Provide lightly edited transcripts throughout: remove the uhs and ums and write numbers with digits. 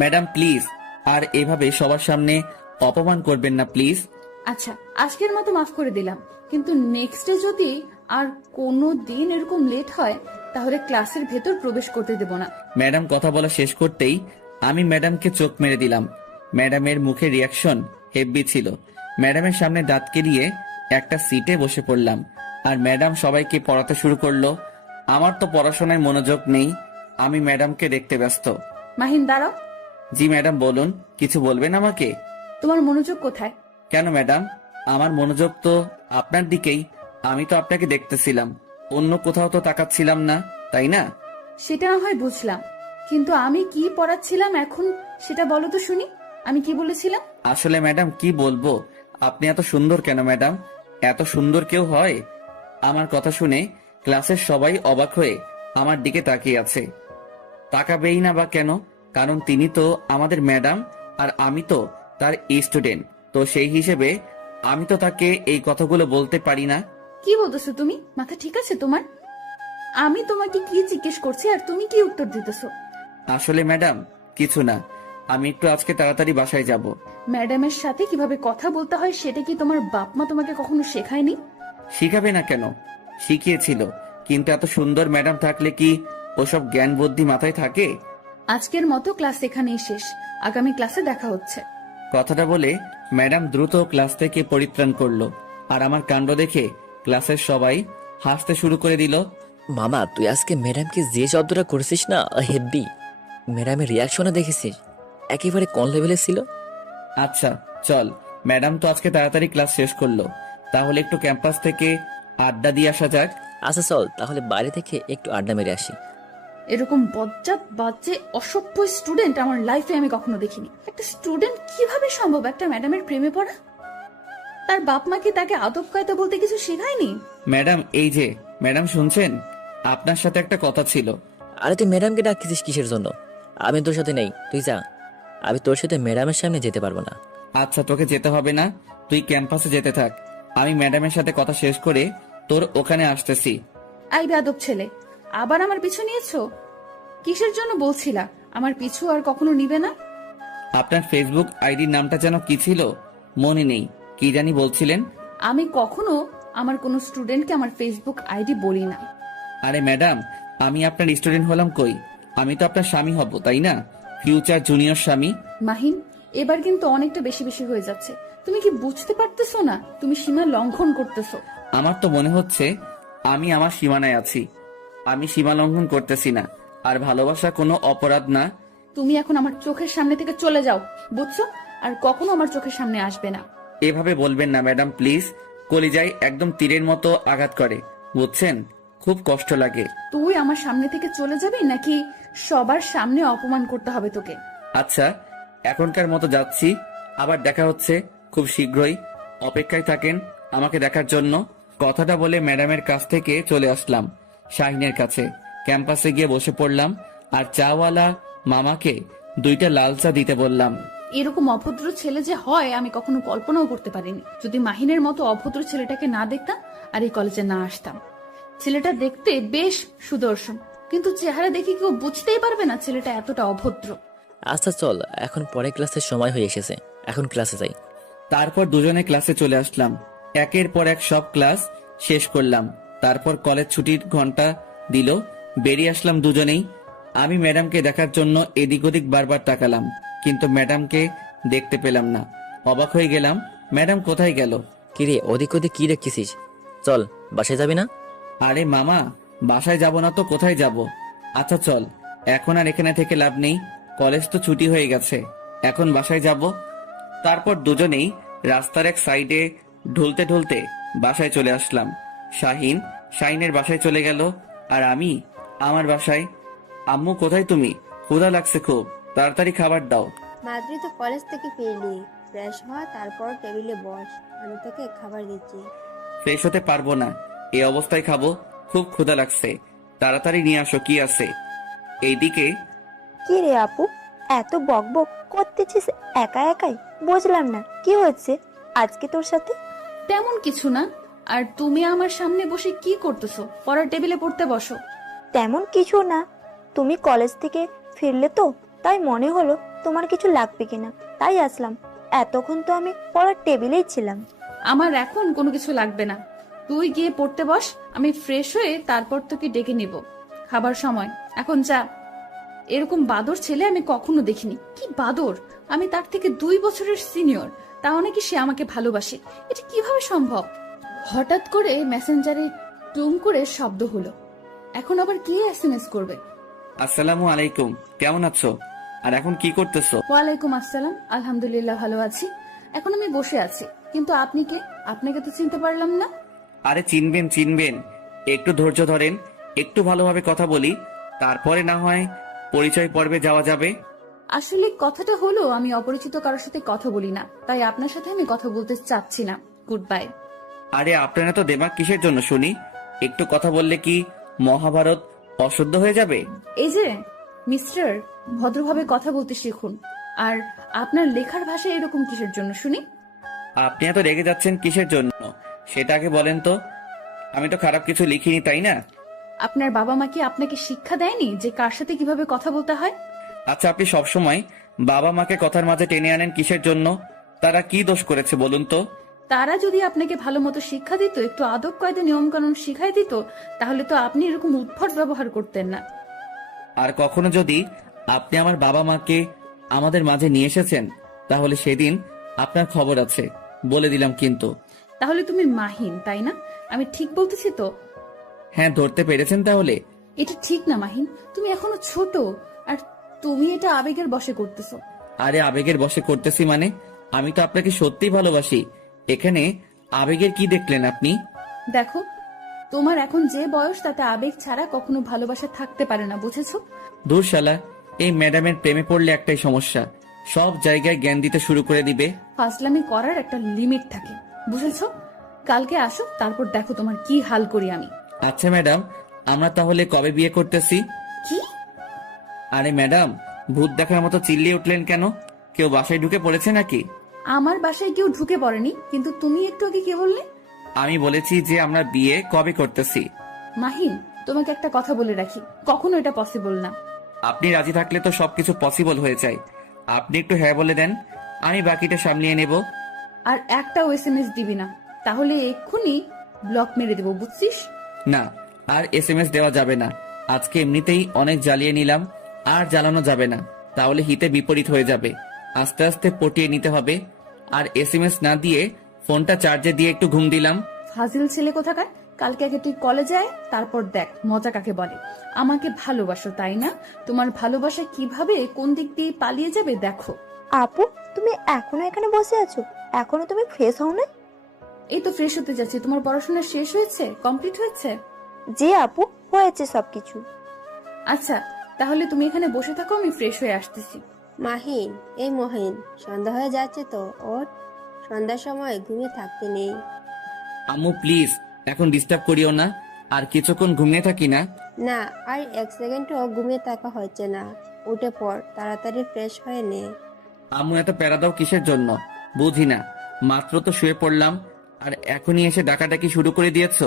Madam please, আর এভাবে সবার সামনে অপমান করবেন না প্লিজ। আচ্ছা, আজকের মতো মাফ করে দিলাম, কিন্তু নেক্সটে যদি আর কোনো দিন এরকম লেট হয় তাহলে ক্লাসের ভেতর প্রবেশ করতে দেব না। ম্যাডাম কথা বলা শেষ করতেই আমি ম্যাডামকে চোখ মেরে দিলাম। ম্যাডামের মুখে রিয়াকশন হেব্বি ছিল। ম্যাডামের সামনে দাঁত কেলিয়ে একটা সিটে বসে পড়লাম, আর ম্যাডাম সবাইকে পড়াতে শুরু করলো। আমার তো পড়াশোনায় মনোযোগ নেই, আমি ম্যাডামকে দেখতে ব্যস্ত। মাহিন দাঁড়াও। জি ম্যাডাম বলুন, কিছু বলবেন আমাকে? তোমার মনোযোগ কোথায়? কেন ম্যাডাম, আমার মনোযোগ তো আপনার দিকেই। আমি তো আপনাকে দেখতেছিলাম, অন্য কোথাও তো তাকাচ্ছিলাম না, তাই না? সেটা না হয় বুঝলাম, কিন্তু আমি কি পড়াচ্ছিলাম এখন সেটা বলো তো শুনি। আমি কি বলেছিলাম? আসলে ম্যাডাম কি বলবো, আপনি এত সুন্দর কেন ম্যাডাম? এত সুন্দর কেউ হয়? আমার কথা শুনে ক্লাসের সবাই অবাক হয়ে আমার দিকে তাকিয়ে আছে। তাকাবেই না বা কেন? কারণ তিনি তো আমাদের ম্যাডাম, আর আমি তো তার স্টুডেন্ট। তো সেই হিসেবে আমি তো তাকে এই কথাগুলো বলতে পারি না। কি বলতেছো তুমি? মাথা ঠিক আছে তোমার? আমি তোমাকে কি জিজ্ঞেস করছি আর তুমি কি উত্তর দিতেছো? আসলে ম্যাডাম কিছু না, আমি একটু আজকে তাড়াতাড়ি বাসায় যাব। ম্যাডামের সাথে কিভাবে কথা বলতে হয় সেটা কি তোমার বাপ মা তোমাকে কখনো শেখায়নি? শিখাবে না কেন? শিখিয়েছিল, কিন্তু এত সুন্দর ম্যাডাম থাকলে কি ওসব জ্ঞান বুদ্ধি মাথায় থাকে? আজকের মতো ক্লাস এখানেই শেষ, আগামী ক্লাসে দেখা হচ্ছে। কথাটা বলে ম্যাডাম দ্রুত ক্লাস থেকে পরিত্রাণ করলো, আর আমার কাণ্ড দেখে ক্লাসের সবাই হাসতে শুরু করে দিল। মামা, তুই আজকে ম্যাডামকে যে শব্দটা করেছিস না, হেব্বি। ম্যাডামের রিয়াকশনে দেখেছিস, একেবারে কোন লেভেলে ছিল। আচ্ছা চল, ম্যাডাম তো আজকে তাড়াতাড়ি ক্লাস শেষ করলো, তাহলে একটু ক্যাম্পাস থেকে আড্ডা দিয়ে আসা যাক। আচ্ছা চল, তাহলে বাইরে থেকে একটু আড্ডা মেরে আসি। এরকম বজ্জাত বাজে অসভ্য স্টুডেন্ট আমার লাইফে আমি কখনো দেখিনি। একটা স্টুডেন্ট কিভাবে সম্ভব একটা ম্যাডামের প্রেমে পড়া? তার বাপ মা কি তাকে আদব কায়দা বলতে কিছু শেখায়নি? ম্যাডাম এই যে, ম্যাডাম শুনছেন? আপনার সাথে একটা কথা ছিল। আরে তুই ম্যাডামকে ডাকতেছিস কিসের জন্য? আমি তোর সাথে নেই, তুই যা। আমি তোর সাথে ম্যাডামের সামনে যেতে পারবো না। আচ্ছা তোকে যেতে হবে না, তুই ক্যাম্পাসে যেতে থাক। আমি ম্যাডামের সাথে কথা শেষ করে তোর ওখানে আসতেছি। আই বেয়াদব ছেলে, আবার আমার পিছু নিয়েছো? কিসের জন্য বলছিলা আমার পিছু আর কখনো নিবে না? আপনার ফেসবুক আইডির নামটা যেন কি ছিল, মনে নেই, কি জানি বলছিলেন। আমি কখনো আমার কোনো স্টুডেন্টকে আমার ফেসবুক আইডি বলি না। আরে ম্যাডাম, আমি আপনার স্টুডেন্ট হলাম কই? আমি তো আপনার স্বামী হব, তাই না? ফিউচার জুনিয়র স্বামী। মাহিন, এবার কিন্তু অনেকটা বেশি বেশি হয়ে যাচ্ছে। তুমি কি বুঝতে পারতেছো না তুমি সীমা লঙ্ঘন করতেছো? আমার তো মনে হচ্ছে আমি আমার সীমানায় আছি। আমি সীমা লঙ্ঘন করতেছি না, আর ভালোবাসা কোনো অপরাধ না। তুমি এখন আমার চোখের সামনে থেকে চলে যাও, বুঝছো? আর কখনো আমার চোখের সামনে আসবে না। এভাবে বলবেন না ম্যাডাম প্লিজ, কলিজায় একদম তীরের মতো আঘাত করে, বুঝছেন? খুব কষ্ট লাগে। তুই আমার সামনে থেকে চলে যাবি নাকি সবার সামনে অপমান করতে হবে তোকে? আচ্ছা, এখনকার মতো যাচ্ছি, আবার দেখা হচ্ছে খুব শীঘ্রই। অপেক্ষায় থাকেন আমাকে দেখার জন্য। কথাটা বলে ম্যাডামের কাছ থেকে চলে আসলাম শাহিনের কাছে। ক্যাম্পাসে গিয়ে বসে পড়লাম, আর চাওয়ালা মামাকে 2টা লাল চা দিতে বললাম। এরকম অভদ্র ছেলে যে হয় আমি কখনো কল্পনাও করতে পারিনি। যদি মাহিনের মতো অভদ্র ছেলেটাকে না দেখতাম আর এই কলেজে না আসতাম। ছেলেটা দেখতে বেশ সুদর্শন, কিন্তু চেহারা দেখে কেউ বুঝতেই পারবে না ছেলেটা এতটা অভদ্র। আচ্ছা চল, এখন পরে ক্লাসের সময় হয়ে এসেছে, এখন ক্লাসে যাই। তারপর দুজনে ক্লাসে চলে আসলাম, একের পর এক সব ক্লাস শেষ করলাম। তারপর কলেজ ছুটির ঘন্টা দিল, বেরিয়ে আসলাম দুজনেই। আমি ম্যাডামকে দেখার জন্য এদিক ওদিক বারবার তাকালাম, কিন্তু ম্যাডামকে দেখতে পেলাম না। অবাক হয়ে গেলাম, ম্যাডাম কোথায় গেল? কিরে, ওদিক ওদিক কি দেখতেছিস? চল, বাসায় যাবি না? আরে মামা, বাসায় যাব না তো কোথায় যাব? আচ্ছা চল, এখন আর এখানে থেকে লাভ নেই, কলেজ তো ছুটি হয়ে গেছে, এখন বাসায় যাব। তারপর দুজনেই রাস্তার এক সাইডে ঢুলতে ঢুলতে বাসায় চলে আসলাম। শাহিনের বাসায় চলে গেল, আর আমি আমার বাসায়। আম্মু কোথায় তুমি? ক্ষুধা লাগছে খুব, তাড়াতাড়ি খাবার দাও। মাদ্রি তো কলেজ থেকে ফিরলি, ফ্রেশ হ, তারপর টেবিলে বস, আমি তোকে খাবার দিচ্ছি। ফ্রেশ হতে পারবো না, এই অবস্থায় খাবো? খুব ক্ষুধা লাগছে, তাড়াতাড়ি নিয়ে আসো কি আছে। এইদিকে কি রে আপু, এত বকবক করতেছিস একা একাই? বুঝলাম না কি হয়েছে আজকে তোর সাথে। তেমন কিছু না। আর তুমি আমার সামনে বসে কি করতেছো? পড়ার টেবিলে পড়তে বসো। তেমন কিছু না, তুমি কলেজ থেকে ফিরলে তো, তাই মনে হলো তোমার কিছু লাগবে কিনা, তাই আসলাম। এতক্ষণ তো আমি পড়ার টেবিলেই ছিলাম। আমার এখন কোনো কিছু লাগবে না, তুই গিয়ে পড়তে বস, আমি ফ্রেশ হয়ে তারপর তোকে ডেকে নিব। খাবার সময়, এখন যা। এরকম বাদর ছেলে আমি কখনো দেখিনি। কি বাদর! আমি তার থেকে 2 বছরের সিনিয়র, তাও নাকি সে আমাকে ভালোবাসে। এটা কিভাবে সম্ভব? হঠাৎ করে মেসেঞ্জারে টুম করে শব্দ হলো। এখন আবার কি এসএমএস করবে? আসসালামু আলাইকুম, কেমন আছো? আর এখন কি করতেছো? ওয়ালাইকুম আসসালাম, আলহামদুলিল্লাহ ভালো আছি। এখন আমি বসে আছি, কিন্তু আপনি কে? আপনাকে তো চিনতে পারলাম না। আরে চিনবেন চিনবেন, একটু ধৈর্য ধরেন, একটু ভালোভাবে কথা বলি, তারপরে না হয় পরিচয় পর্বে যাওয়া যাবে। আসলে কথাটা হলো, আমি অপরিচিত কারোর সাথে কথা বলি না, তাই আপনার সাথে আমি কথা বলতে চাচ্ছি না। Good bye. আরে আপনারা তো দেমাগ কিসের জন্য শুনি? একটু কথা বললে কি মহাভারত অশুদ্ধ হয়ে যাবে? এই যে মিস্টার, ভদ্রভাবে কথা বলতে শিখুন। আর আপনার লেখার ভাষা এরকম কিসের জন্য শুনি? আপনি এত রেগে যাচ্ছেন কিসের জন্য সেটা আগে বলেন তো। আমি তো খারাপ কিছু লিখিনি, তাই না? আপনার বাবা মা কি আপনাকে শিক্ষা দেয়নি যে কার সাথে কিভাবে কথা বলতে হয়? আচ্ছা, আপনি সবসময় বাবা মাকে কথার মাঝে টেনে আনেন কিসের জন্য? তারা কি দোষ করেছে বলুন তো? তারা যদি আপনাকে ভালো মতো শিক্ষা দিত, একটু আদব কায়দা নিয়ম কানুন শিখাই দিত, তাহলে তো আপনি এরকম উদ্ভট ব্যবহার করতেন না। আর কখনো যদি আপনি আমার বাবা মাকে আমাদের মাঝে নিয়ে এসেছেন, তাহলে সেদিন আপনার খবর আছে, বলে দিলাম কিন্তু। তাহলে তুমি মাহিন, তাই না? আমি ঠিক বলতেছি তো? হ্যাঁ, ধরতে পেরেছেন তাহলে? এটা ঠিক না মাহিন, তুমি এখনো ছোট, আর তুমি এটা আবেগের বশে করতেছো। আরে আবেগের বশে করতেছি মানে? আমি তো আপনাকে সত্যিই ভালোবাসি। এখানে আবেগের কি দেখলেন আপনি? দেখো, তোমার এখন যে বয়স, তাতে আবেগ ছাড়া কখনো ভালোবাসা থাকতে পারে না, বুঝেছো? দূর শালা, এই ম্যাডামের প্রেমে পড়লে একটাই সমস্যা, সব জায়গায় জ্ঞান দিতে শুরু করে দিবে। ফাজলামি করার একটা লিমিট থাকে, বুঝেছো? কালকে আসো, তারপর দেখো তোমার কি হাল করি আমি। আচ্ছা ম্যাডাম, আমরা তাহলে কবে বিয়ে করতেছি? কি? আরে ম্যাডাম, ভূত দেখার মতো চিল্লিয়ে উঠলেন কেন? কেউ বাসায় ঢুকে পড়েছে নাকি? আমার বাসায় কেউ ঢুকে পড়েনি, কিন্তু তুমি একটু আগে কি বললে? আমি বলেছি যে আমরা বিয়ে কবে করতেছি। মাহিন, তোমাকে একটা কথা বলে রাখি, কখনো এটা পসিবল না। আপনি রাজি থাকলে তো সবকিছু পসিবল হয়ে যায়। আপনি একটু হ্যাঁ বলে দেন, আমি বাকিটা সামলিয়ে নেব। আর একটাও এসএমএস দিবি না, তাহলে এক্ষুনি ব্লক মেরে দেবো, বুঝছিস? না, আর এসএমএস দেওয়া যাবে না। আজকে এমনিতেই অনেক জ্বালিয়ে নিলাম, আর জ্বালানো যাবে না, তাহলে হিতে বিপরীত হয়ে যাবে। আস্তে আস্তে পটিয়ে নিতে হবে। আর এসএমএস না দিয়ে ফোনটা চার্জে দিয়ে একটু ঘুম দিলাম। ফাজিল ছেলে কোথাকার! কালকে আগে তুই কলেজে আয়, তারপর দেখ মজা কাকে বলে। আমাকে ভালোবাসো, তাই না? তোমার ভালোবাসা কিভাবে কোন দিক দিয়ে পালিয়ে যাবে দেখো। আপু, তুমি এখনো এখানে বসে আছো? এখনো তুমি ফ্রেশ হও না? এই তো ফ্রেশ হতে যাচ্ছি। তোমার পড়াশোনা শেষ হয়েছে? কমপ্লিট হয়েছে? জি আপু, হয়েছে সবকিছু। আচ্ছা, তাহলে তুমি এখানে বসে থাকো, আমি ফ্রেশ হয়ে আসতেছি। মাহিন, এই মহিন, সন্ধ্যা হয়ে যাচ্ছে তো, ওর সন্ধ্যার সময় ঘুমিয়ে থাকতে নেই। আম্মু প্লিজ, এখন ডিস্টার্ব করিও না। আর কিছুক্ষণ ঘুমিয়ে থাকি না? না, আর 1 সেকেন্ডও ঘুমিয়ে থাকা হচ্ছে না। উঠে পড়, তাড়াতাড়ি ফ্রেশ হয়ে নে। আম্মু এত প্যারা দাও কিসের জন্য? বুঝি না, মাত্র তো শুয়ে পড়লাম, আর এখনই এসে ডাকাডাকি শুরু করে দিয়েছো।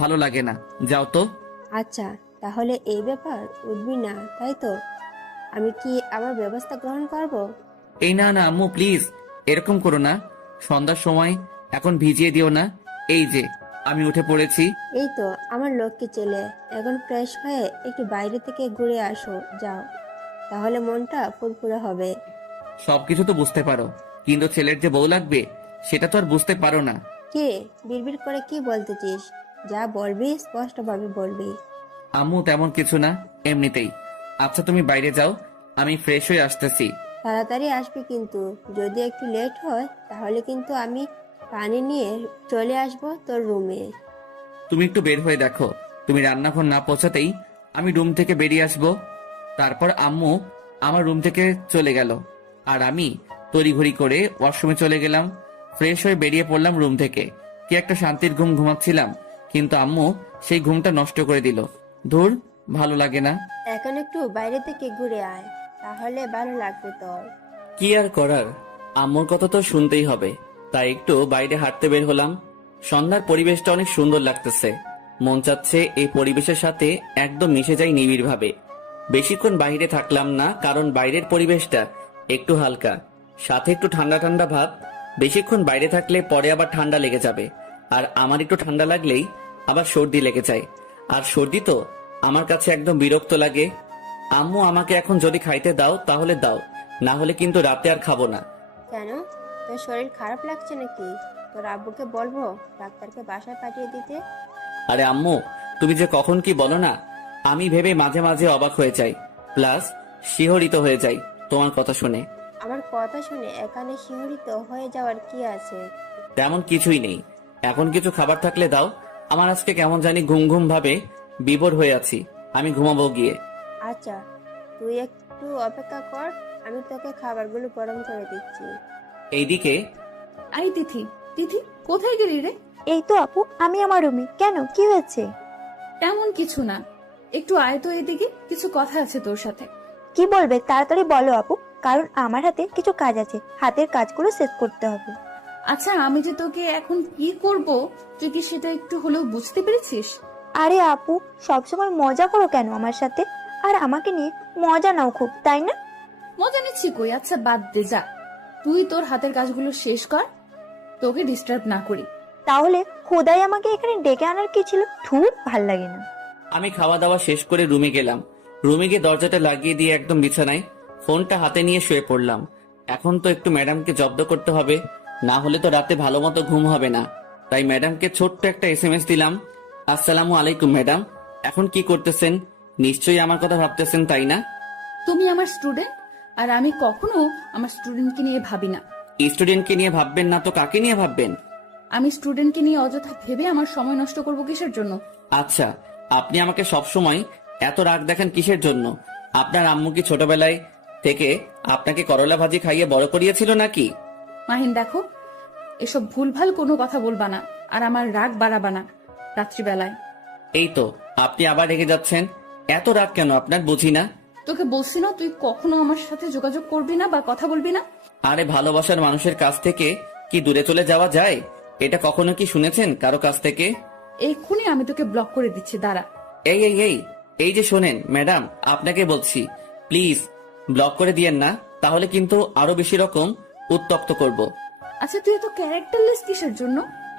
ভালো লাগে না, যাও তো। আচ্ছা, তাহলে এই ব্যাপার, উঠবি না তাই তো? আমি কি আবার ব্যবস্থা গ্রহণ করব? এই না না আম্মু প্লিজ, এরকম করো না। সন্ধ্যার সময় এখন ভিজিয়ে দিও না। এই যে আমি উঠে পড়েছি। এই তো আমার লক্ষ্মী ছেলে, এখন ফ্রেশ হয়ে একটু বাইরে থেকে ঘুরে আসো, যাও, তাহলে মনটা ফুরফুরে হবে। সবকিছু তো বুঝতে পারো, কিন্তু ছেলের যে বউ লাগবে সেটা তো আর বুঝতে পারো না। কে বিড়বিড় করে কি বলতেছিস? যা বলবি স্পষ্টভাবে বলবি। আম্মু তেমন কিছু না, এমনিতেই। আচ্ছা তুমি বাইরে যাও, আমি ফ্রেশ হয়ে আসতেছি। তাড়াতাড়ি আসবি কিন্তু, যদি একটু লেট হয় তাহলে কিন্তু আমি পানি নিয়ে চলে আসব তোর রুমে। তুমি একটু বের হয়ে দেখো, তুমি রান্নাঘর না পৌঁছাতেই আমি রুম থেকে বেরিয়ে আসবো। তারপর আম্মু আমার রুম থেকে চলে গেল, আর আমি তড়িঘড়ি করে ওয়াশরুমে চলে গেলাম। ফ্রেশ হয়ে বেরিয়ে পড়লাম রুম থেকে। কি একটা শান্তির ঘুম ঘুমাচ্ছিলাম, কিন্তু আম্মু সেই ঘুমটা নষ্ট করে দিল। ধুর, ভালো লাগে না। এখন একটু বাইরে থেকে ঘুরে আয়, তাহলে ভালো লাগবে তোর। কি আর করার, আম্মুর কথা তো শুনতেই হবে, তাই একটু বাইরে হাঁটতে বের হলাম। সন্ধ্যার পরিবেশটা অনেক সুন্দর লাগতেছে, মন চাচ্ছে এই পরিবেশের সাথে একদম মিশে যাই নিবিড় ভাবে। বেশিক্ষণ বাইরে থাকলাম না, কারণ বাইরের পরিবেশটা একটু হালকা, সাথে একটু ঠান্ডা ঠান্ডা ভাব। বেশিক্ষণ বাইরে থাকলে পরে আবার ঠান্ডা লেগে যাবে, আর আমার একটু ঠান্ডা লাগলেই আবার সর্দি লেগে যায়, আর সর্দি তো আমার কাছে একদম বিরক্ত লাগে। আম্মু, আমাকে এখন যদি খাইতে দাও তাহলে দাও, না হলে কিন্তু রাতে আর খাবো না। কেন, তোর শরীর খারাপ লাগছে নাকি? তোর আব্বুকে বলবো ডাক্তারকে বাসায় পাঠিয়ে দিতে? আরে আম্মু, তুমি যে কখন কি বলো না, আমি ভেবে মাঝে মাঝে অবাক হয়ে যাই, প্লাস শিহরিত হয়ে যাই তোমার কথা শুনে। আমার কথা শুনে এখানে শিহরিত হয়ে যাওয়ার কি আছে? তেমন কিছুই নেই। এখন কিছু খাবার থাকলে দাও, আমার আজকে কেমন জানি ঘুম ঘুম ভাবে বিভোর হয়ে আছি, আমি ঘুমাবো গিয়ে। আচ্ছা, তুই একটু অপেক্ষা কর, আমি তোকে খাবারগুলো গরম করে দিচ্ছি। এইদিকে আই তিথি, তিথি কোথায় গেলি রে? এই তো আপু, আমি আমার রুমে। কেন, কি হয়েছে? তেমন কিছু না, একটু আয় তো এদিকে, কিছু কথা আছে তোর সাথে। কি বলবে তাড়াতাড়ি বলো আপু, কারণ আমার হাতে কিছু কাজ আছে, হাতের কাজগুলো শেষ করতে হবে। আচ্ছা, আমি যে তোকে এখন কি করব তুই কি সেটা একটু হলেও বুঝতে পেরেছিস? আরে আপু, সবসময় মজা করো কেন আমার সাথে? আর আমাকে নিয়ে মজা নাও খুব, তাই না? মজা নিচ্ছি কই? আচ্ছা বাদ দে, যা তুই তোর হাতের কাজগুলো শেষ কর, তোকে ডিস্টার্ব না করি। তাহলে খোদাই আমাকে এখানে ডেকে আনার কি ছিল? ধুর, ভাল লাগে না। আমি খাওয়া দাওয়া শেষ করে রুমে গেলাম। রুমে গিয়ে দরজাটা লাগিয়ে দিয়ে একদম বিছানায় ফোনটা হাতে নিয়ে শুয়ে পড়লাম। এখন তো একটু ম্যাডামকে জব্দ করতে হবে, না হলে তো রাতে ভালো মতো ঘুম হবে না। তাই ম্যাডামকে ছোট্ট একটা SMS দিলাম, আসসালামু আলাইকুম ম্যাডাম, এখন কি করতেছেন? নিশ্চয়ই আমার কথা ভাবতেছেন, তাই না? তুমি আমার স্টুডেন্ট, আর আমি কখনো আমার স্টুডেন্টকে নিয়ে ভাবি না। স্টুডেন্টকে নিয়ে ভাববেন না তো কাকে নিয়ে ভাববেন? আমি স্টুডেন্টকে নিয়ে অযথা ভেবে আমার সময় নষ্ট করব কিসের জন্য? আচ্ছা, আপনি আমাকে সবসময় এত রাগ দেখান কিসের জন্য? আপনার আম্মু কি ছোটবেলায় থেকে আপনাকে করলা ভাজি খাইয়ে বড় করিয়েছিল নাকি? মাহিন দেখো, এসব ভুলভাল কোনো কথা বলবা না, আর আমার রাগ বাড়াবা না রাত্রিবেলায়। এই তো আপনি আবার রেগে যাচ্ছেন, এত রাগ কেন আপনার বুঝি না। তোকে বলছি না তুই কখনো আমার সাথে যোগাযোগ করবি না বা কথা বলবি না? আরে ভালোবাসার মানুষের কাছ থেকে কি দূরে চলে যাওয়া যায়? এটা কখনো কি শুনেছেন কারো কাছ থেকে? এক্ষুনি আমি তোকে ব্লক করে দিচ্ছি, দাঁড়া। এই এই এই এই যে শোনেন ম্যাডাম, আপনাকে বলছি প্লিজ ব্লক করে দিয়েন না, তাহলে কিন্তু আরো বেশি রকম উত্তপ্ত করব। আচ্ছা, তুই এত ক্যারেক্টারলেস কিসের জন্য?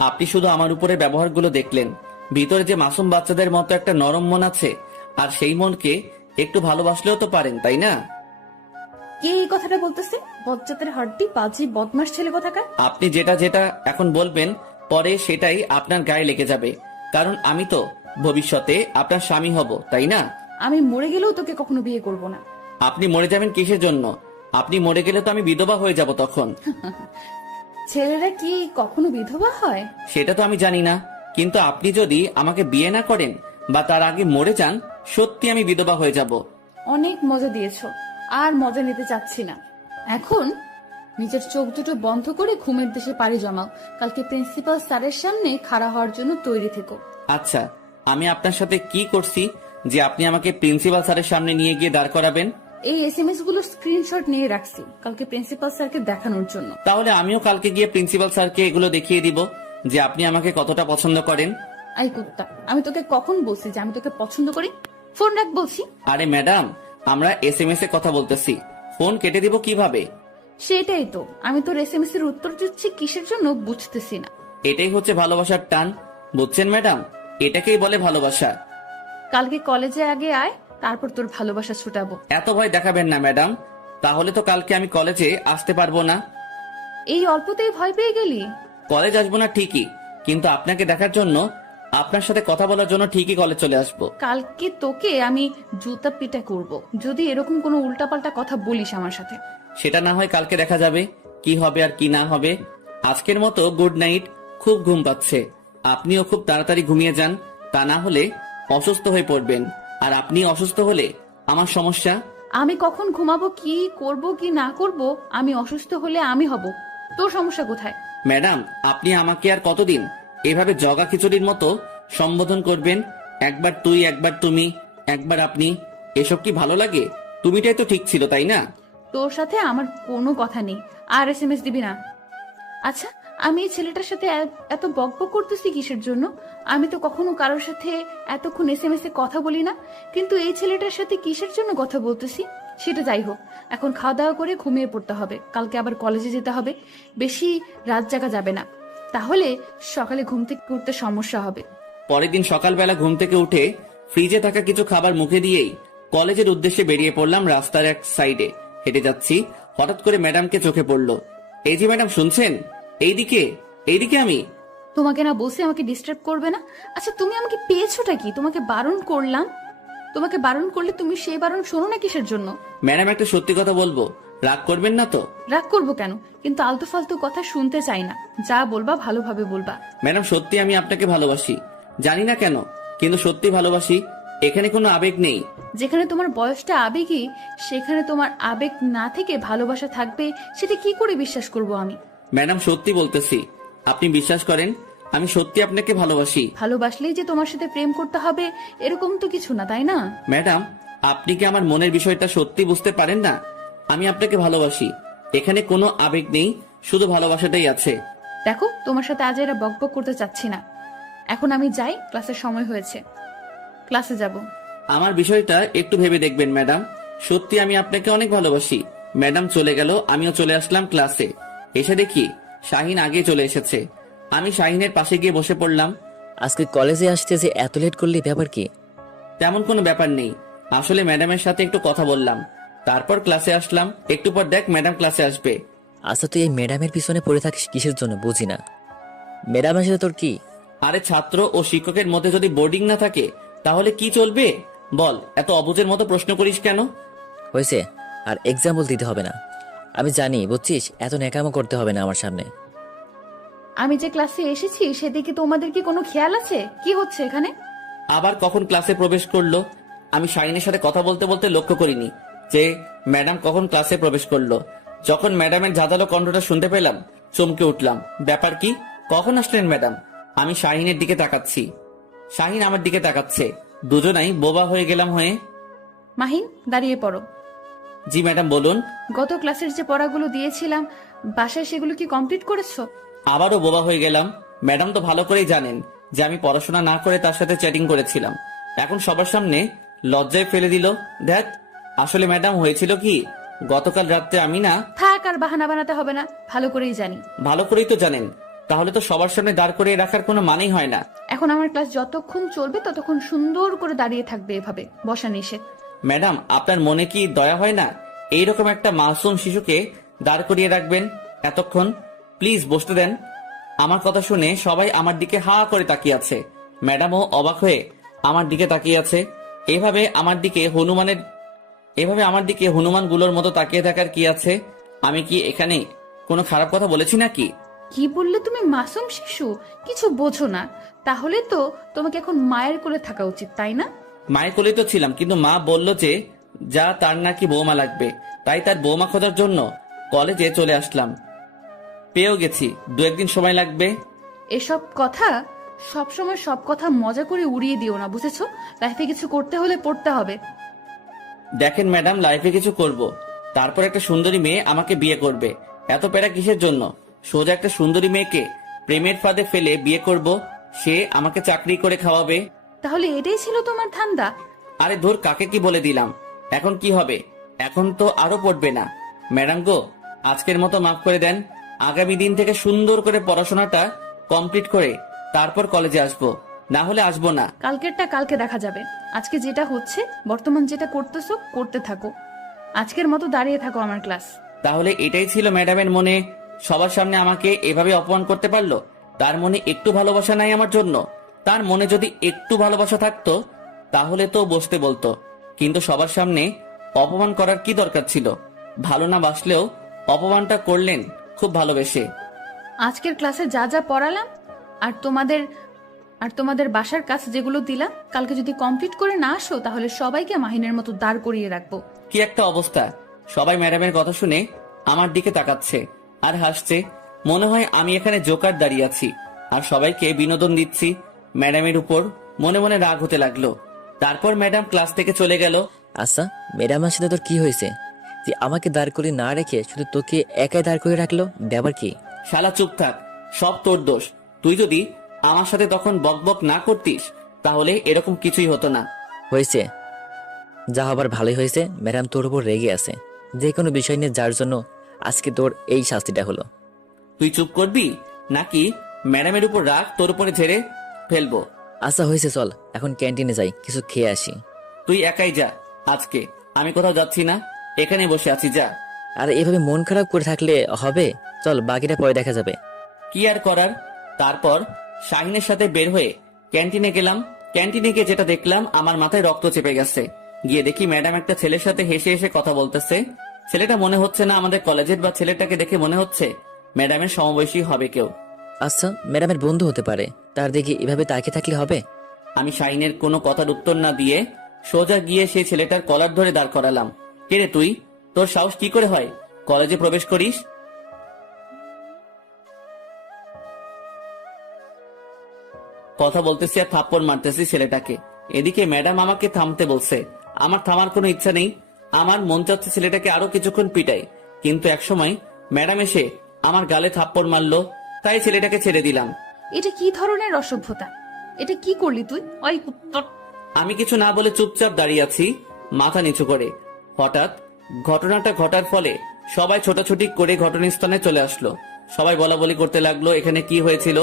আপনি শুধু আমার উপরে ব্যবহারগুলো দেখলেন, ভিতরে যে মাসুম বাচ্চাদের মতো একটা নরম মন আছে, আর সেই মনকে একটু ভালোবাসলেও তো পারেন, তাই না? কে এই কথাটা বলতেছে? বজ্জাতের হাড্ডি, বাজি, বদমাস ছেলে কোথাকার। আপনি যেটা যেটা এখন বলবেন পরে সেটাই আপনার গায়ে লেগে যাবে, কারণ আমি তো ভবিষ্যতে আপনার স্বামী হব, তাই না? আমি মরে গেলেও তোকে কখনো বিয়ে করব না। আপনি মরে যাবেন কিসের জন্য? আপনি মরে গেলে তো আমি বিধবা হয়ে যাব তখন। ছেলেরা কি কখনো বিধবা হয়? সেটা তো আমি জানি না, কিন্তু আপনি যদি আমাকে বিয়ে না করেন বা তার আগে মরে যান, সত্যি আমি বিধবা হয়ে যাব। অনেক মজা দিয়েছো, আর মজা নিতে চাচ্ছি না। এখন নিজের চোখ দুটো বন্ধ করে ঘুমের দেশে পাড়ি জমাও। কালকে প্রিন্সিপাল স্যারের সামনে খাড়া হওয়ার জন্য তৈরি থেকো। আচ্ছা, আমি আপনার সাথে কি করছি যে আপনি আমাকে প্রিন্সিপাল স্যারের সামনে নিয়ে গিয়ে দাঁড় করাবেন? এই SMS গুলো স্ক্রিনশট নিয়ে রাখছি কালকে প্রিন্সিপাল স্যারকে দেখানোর জন্য। তাহলে আমিও কালকে গিয়ে প্রিন্সিপাল স্যারকে এগুলো দেখিয়ে দিব যে আপনি আমাকে কতটা পছন্দ করেন। আই কুত্তা, আমি তোকে কখন বলছি যে আমি তোকে পছন্দ করি? ফোন রাখ বলছি। আরে ম্যাডাম, আমরা SMS এ কথা বলতেছি, ফোন কেটে দিব কিভাবে? সেটাই তো, আমি তোর SMS এর উত্তর দিচ্ছি কিসের জন্য বুঝতেছি না। এটাই হচ্ছে ভালোবাসার টান, বুঝছেন ম্যাডাম? এটাকেই বলে ভালোবাসা। কালকে কলেজে আগে আয়, তারপর তোর ভালোবাসা ছুটাবো। এত ভয় দেখাবেন না ম্যাডাম, তাহলে তো কালকে আমি কলেজে আসতে পারবো না। এই অল্পতেই ভয় পেয়ে গেলি? কলেজ আসবো না ঠিকই, কিন্তু আপনাকে দেখার জন্য, আপনার সাথে কথা বলার জন্য ঠিকই কলেজ চলে আসবো। কালকে তোকে আমি জুতা পিটা করব যদি এরকম কোনো উল্টাপাল্টা কথা বলিস আমার সাথে। সেটা না হয় কালকে দেখা যাবে কি হবে আর কি না হবে। আজকের মতো গুড নাইট, খুব ঘুম পাচ্ছে, আপনিও খুব তাড়াতাড়ি ঘুমিয়ে যান, তা না হলে অসুস্থ হয়ে পড়বেন, আর আপনি অসুস্থ হলে আমার সমস্যা। আমি কখন ঘুমাবো, কি করব কি না করব, আমি অসুস্থ হলে আমি হব, তোর সমস্যা কোথায়? ম্যাডাম, আপনি আমাকে আর কতদিন এভাবে জগা খিচুড়ির মতো সম্বোধন করবেন? একবার তুই, একবার তুমি, একবার আপনি, এসব কি ভালো লাগে? তুমিটাই তো ঠিক ছিল, তাই না? তোর সাথে আমার কোনো কথা নেই, আর SMS দিবি না। আচ্ছা, আমি এই ছেলেটার সাথে এত বকবক করতেছি কিসের জন্য? আমি তো কখনো কারোর সাথে এতক্ষণ SMS এ কথা বলি না, কিন্তু এই ছেলেটার সাথে কিসের জন্য কথা বলতেছি? সেটা যাই হোক, এখন খাওয়া দাওয়া করে ঘুমিয়ে পড়তে হবে, কালকে আবার কলেজে যেতে হবে। বেশি রাত জাগা যাবে না, তাহলে সকালে ঘুম থেকে উঠতে সমস্যা হবে। পরের দিন সকালবেলা ঘুম থেকে উঠে ফ্রিজে থাকা কিছু খাবার মুখে দিয়েই কলেজের উদ্দেশ্যে বেরিয়ে পড়লাম। রাস্তার এক সাইডে হেঁটে যাচ্ছি, হঠাৎ করে ম্যাডামকে চোখে পড়লো। এই যে ম্যাডাম, শুনছেন? এইদিকে এইদিকে আমি। তোমাকে না বলছি আমাকে ডিস্টার্ব করবে না? আচ্ছা, তুমি আমাকে পেয়েছোটা কি? তোমাকে বারণ করলাম, তোমাকে বারণ করলে তুমি সেই বারণ শোনো না কিসের জন্য? ম্যাডাম, একটা সত্যি কথা বলবো, রাগ করবেন না তো? রাগ করবো কেন? কিন্তু আলতু ফালতু কথা শুনতে চাই না, যা বলবা ভালোভাবে বলবা। ম্যাডাম, সত্যি আমি আপনাকে ভালোবাসি, জানি না কেন, কিন্তু সত্যি ভালোবাসি। এখানে কোনো আবেগ নেই। যেখানে তোমার বয়সটা আবেগী, সেখানে তোমার আবেগ না থেকে ভালোবাসা থাকবে, সেটা কি করে বিশ্বাস করব আমি? ম্যাডাম, সত্যি বলতেছি, আপনি বিশ্বাস করেন, আমি সত্যি আপনাকে ভালোবাসি। ভালোবাসলেই যে তোমার সাথে প্রেম করতে হবে এরকম তো কিছু না, তাই না? ম্যাডাম, আপনি কি আমার মনের বিষয়টা সত্যি বুঝতে পারেন না? আমি আপনাকে ভালোবাসি, এখানে কোনো আবেগ নেই, শুধু ভালোবাসাটাই আছে। দেখো, তোমার সাথে আজ এরা বকবক করতে চাচ্ছি না। এখন আমি যাই, ক্লাসের সময় হয়েছে, ক্লাসে যাব। আমার বিষয়টা একটু ভেবে দেখবেন ম্যাডাম, সত্যি আমি আপনাকে অনেক ভালোবাসি। ম্যাডাম চলে গেল, আমিও চলে আসলাম ক্লাসে। এসে দেখি শাহিন আগে চলে এসেছে। আমি শাহিনের পাশে গিয়ে বসে পড়লাম। আজকে কলেজে আসতে যে এত লেট করলি, ব্যাপার কি? তেমন কোনো ব্যাপার নেই, আসলে ম্যাডামের সাথে একটু কথা বললাম, তারপর ক্লাসে আসলাম। একটু পর দেখ ম্যাডাম ক্লাসে আসবে। আচ্ছা, তুই এই ম্যাডামের পিছনে পড়ে থাকিস কিসের জন্য বুঝি না। ম্যাডামের সাথে তোর কি? আরে, ছাত্র ও শিক্ষকের মধ্যে যদি বোর্ডিং না থাকে তাহলে কি চলবে বল? এত অবুঝের মতো প্রশ্ন করিস কেন? হয়েছে, আর এক্সাম্পল দিতে হবে না। আমি জানি, বুঝছিস, এত ন্যাকামো করতে হবে না আমার সামনে। আমি যে ক্লাসে এসেছি সেদিকে তোমাদের কি কোনো খেয়াল আছে? কি হচ্ছে এখানে? আবার কখন ক্লাসে প্রবেশ করলো? আমি শাহিনের সাথে কথা বলতে বলতে লক্ষ্য করিনি যে ম্যাডাম কখন ক্লাসে প্রবেশ করলো। যখন ম্যাডামের ঝাঁঝালো কণ্ঠটা শুনতে পেলাম, চমকে উঠলাম। ব্যাপার কি? কখন আসলেন ম্যাডাম? আমি শাহিনের দিকে তাকাচ্ছি, শাহিন আমার দিকে তাকাচ্ছে, দুজনাই বোবা হয়ে গেলাম হয়ে। মাহিন, দাঁড়িয়ে পড়ো। জি ম্যাডাম, বলুন। গত ক্লাসের যে পড়াগুলো দিয়েছিলাম, বাসায় সেগুলো কি কমপ্লিট করেছো? আবারও বোবা হয়ে গেলাম। ম্যাডাম তো ভালো করেই জানেন যে আমি পড়াশোনা না করে তার সাথে চ্যাটিং করেছিলাম, এখন সবার সামনে লজ্জায় ফেলে দিল। দেখ, আসলে ম্যাডাম হয়েছিল কি, গতকাল রাত্রে আমি না। থাক, আর বাহানা বানাতে হবে না, ভালো করেই জানি। ভালো করেই তো জানেন, তাহলে তো সবার সামনে দাঁড় করিয়ে রাখার কোনো মানেই হয় না। এখন আমার ক্লাস যতক্ষণ চলবে ততক্ষণ সুন্দর করে দাঁড়িয়ে থাকবে, এভাবে বসা নিষেধ। ম্যাডাম, আপনার মনে কি দয়া হয় না? এইরকম একটা মাসুম শিশুকে দাঁড় করিয়ে রাখবেন এতক্ষণ? প্লিজ বসতে দেন। আমার কথা শুনে সবাই আমার দিকে হা করে তাকিয়ে আছে। ম্যাডামও অবাক হয়ে আমার দিকে তাকিয়ে আছে। এভাবে আমার দিকে হনুমানগুলোর মতো তাকিয়ে থাকার কি আছে? আমি কি এখানে কোনো খারাপ কথা বলেছি নাকি? কি বললে তুমি? মাসুম শিশু? কিছু বোঝো না? তাহলে তো তোমাকে এখন মায়ের কোলে থাকা উচিত, তাই না? মায়ের কোলে তো ছিলাম, কিন্তু মা বলল যে যা তার নাকি বৌমা লাগবে, তাই তার বৌমা খোঁজার জন্য কলেজে চলে আসলাম। পেয়েও গেছি, 2-1 দিন সময় লাগবে। এসব কথা সবসময় সব কথা মজা করে উড়িয়ে দিও না, বুঝেছো? লাইফে কিছু করতে হলে পড়তে হবে। দেখেন ম্যাডাম, লাইফে কিছু করব, তারপর একটা সুন্দরী মেয়ে আমাকে বিয়ে করবে। এত প্যারা কিসের জন্য? সোজা একটা সুন্দরী মেয়েকে প্রেমের ফাঁদে ফেলে বিয়ে করব, সে আমাকে চাকরি করে খাওয়াবে। তাহলে এটাই ছিল তোমার ধান্দা? আরে ধুর, কাকে কি বলে দিলাম। এখন কি হবে? এখন তো আরো পড়বে না। ম্যাডাম গো, আজকের মতো মাফ করে দেন। আগামী দিন থেকে সুন্দর করে পড়াশোনাটা কমপ্লিট করে তারপর কলেজে আসবো, না হলে আসবো না। কালকেরটা কালকে দেখা যাবে। আজকে যেটা হচ্ছে, বর্তমান যেটা করতেছো করতে থাকো। আজকের মতো দাঁড়িয়ে থাকো আমার ক্লাস। তাহলে এটাই ছিল ম্যাডামের মনে? সবার সামনে আমাকে এভাবে অপমান করতে পারলো? তার মনে একটু ভালোবাসা নাই আমার জন্য? তার মনে যদি একটু ভালোবাসা থাকতো তাহলে তো বসতে বলতো, কিন্তু সবার সামনে অপমান করার কি দরকার ছিল? ভালো না বাসলেও অপমানটা করলেন খুব ভালোবেসে। আজকের ক্লাসে যা যা পড়ালাম আর তোমাদের বাসার কাজ যেগুলো দিলাম, কালকে যদি কমপ্লিট করে না আসো তাহলে সবাইকে মাহিনের মতো দাঁড় করিয়ে রাখবো। কি একটা অবস্থা! সবাই ম্যাডামের কথা শুনে আমার দিকে তাকাচ্ছে আর হাসছে। মনে হয় আমি এখানে জোকার দাঁড়িয়ে আছি আর সবাইকে বিনোদন দিচ্ছি। ম্যাডামের উপর মনে মনে রাগ হতে লাগলো। তারপর ম্যাডাম ক্লাস থেকে চলে গেল। আচ্ছা, ম্যাডামের সাথে তোর কি হয়েছে যে আমাকে দাঁড় করে না রেখে শুধু তোকে একাই দাঁড় করে রাখলো? ব্যাপার কি? শালা চুপ থাক, সব তোর দোষ। তুই যদি আমার সাথে তখন বকবক না করতিস তাহলে এরকম কিছুই হতো না। হয়েছে, যা হবার ভালোই হয়েছে। ম্যাডাম তোর উপর রেগে আছে যে কোনো বিষয় নিয়ে, যার জন্য আজকে তোর এই শাস্তিটা হলো। তুই চুপ করবি নাকি ম্যাডামের উপর রাগ তোর উপরে ঝেড়ে ফেলবো? আচ্ছা হয়েছে, চল এখন ক্যান্টিনে যাই, কিছু খেয়ে আসি। তুই একাই যা, আজকে আমি কোথাও যাচ্ছি না, এখানে বসে আছি, যা। আর এভাবে মন খারাপ করে থাকলে হবে? চল বাকিটা পরে দেখা যাবে। কি আর করার। তারপর শাহিনের সাথে বের হয়ে ক্যান্টিনে গেলাম। ক্যান্টিনে গিয়ে যেটা দেখলাম, আমার মাথায় রক্ত চেপে গেছে। গিয়ে দেখি ম্যাডাম একটা ছেলের সাথে হেসে হেসে কথা বলতেছে। ছেলেটা মনে হচ্ছে না আমাদের কলেজের, বা ছেলেটাকে দেখে মনে হচ্ছে ম্যাডামের সমবয়সী হবে কেউ। আচ্ছা, ম্যাডামের বন্ধু হতে পারে, তার দিকে এভাবে তাকিয়ে থাকলে হবে? আমি শাহিনের কোনো কথার উত্তর না দিয়ে সোজা গিয়ে সেই ছেলেটার কলার ধরে দাঁড় করালাম। কে রে তুই? তোর সাহস কি করে হয় কলেজে প্রবেশ করিস? কথা বলতেছি আর থাপ্পড় মারতেছি ছেলেটাকে। এদিকে ম্যাডাম আমাকে থামতে বলছে। আমার থামার কোনো ইচ্ছা নেই। আমার মন চাচ্ছে ছেলেটাকে আরো কিছুক্ষণ পিটাই, কিন্তু একসময় ম্যাডাম এসে আমার গালে থাপ্পড় মারলো, তাই ছেলেটাকে ছেড়ে দিলাম। এটা কি ধরনের অসভ্যতা? এটা কি করলি তুই? ওই কুত্তর! আমি কিছু না বলে চুপচাপ দাঁড়িয়ে আছি, মাথা নিচু করে। হঠাৎ ঘটনাটা ঘটার ফলে সবাই ছোটাছুটি করে ঘটনাস্থলে চলে আসলো। সবাই বলাবলি করতে লাগলো এখানে কি হয়েছিল।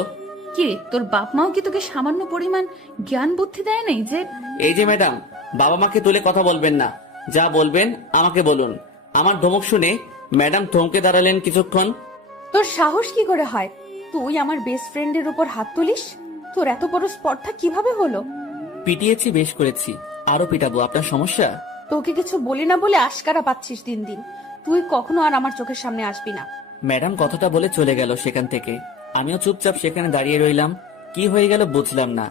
কি রে, তোর বাপ মাও কি তোকে সামান্য পরিমাণ জ্ঞান বুদ্ধি দেয় নাই যে? এই যে ম্যাডাম, বাবা মাকে তুলে কথা বলবেন না, যা বলবেন আমাকে বলুন। আমার ধমক শুনে ম্যাডাম থমকে দাঁড়ালেন কিছুক্ষণ। তোর সাহস কি করে হয় তুই আমার বেস্ট ফ্রেন্ডের উপর হাত তুলিস? তোর এত বড় স্পর্ধা কিভাবে হলো? পিটিয়েছি, বেশ করেছি, আরো পিটাবো, আপনার সমস্যা? তোকে কিছু বলি না বলে আশকারা পাচ্ছিস দিন দিন। তুই কখনো আর আমার চোখের সামনে আসবি না। ম্যাডাম কথাটা বলে চলে গেল সেখান থেকে। আমিও চুপচাপ সেখানে দাঁড়িয়ে রইলাম। কি হয়ে গেল বুঝলাম না।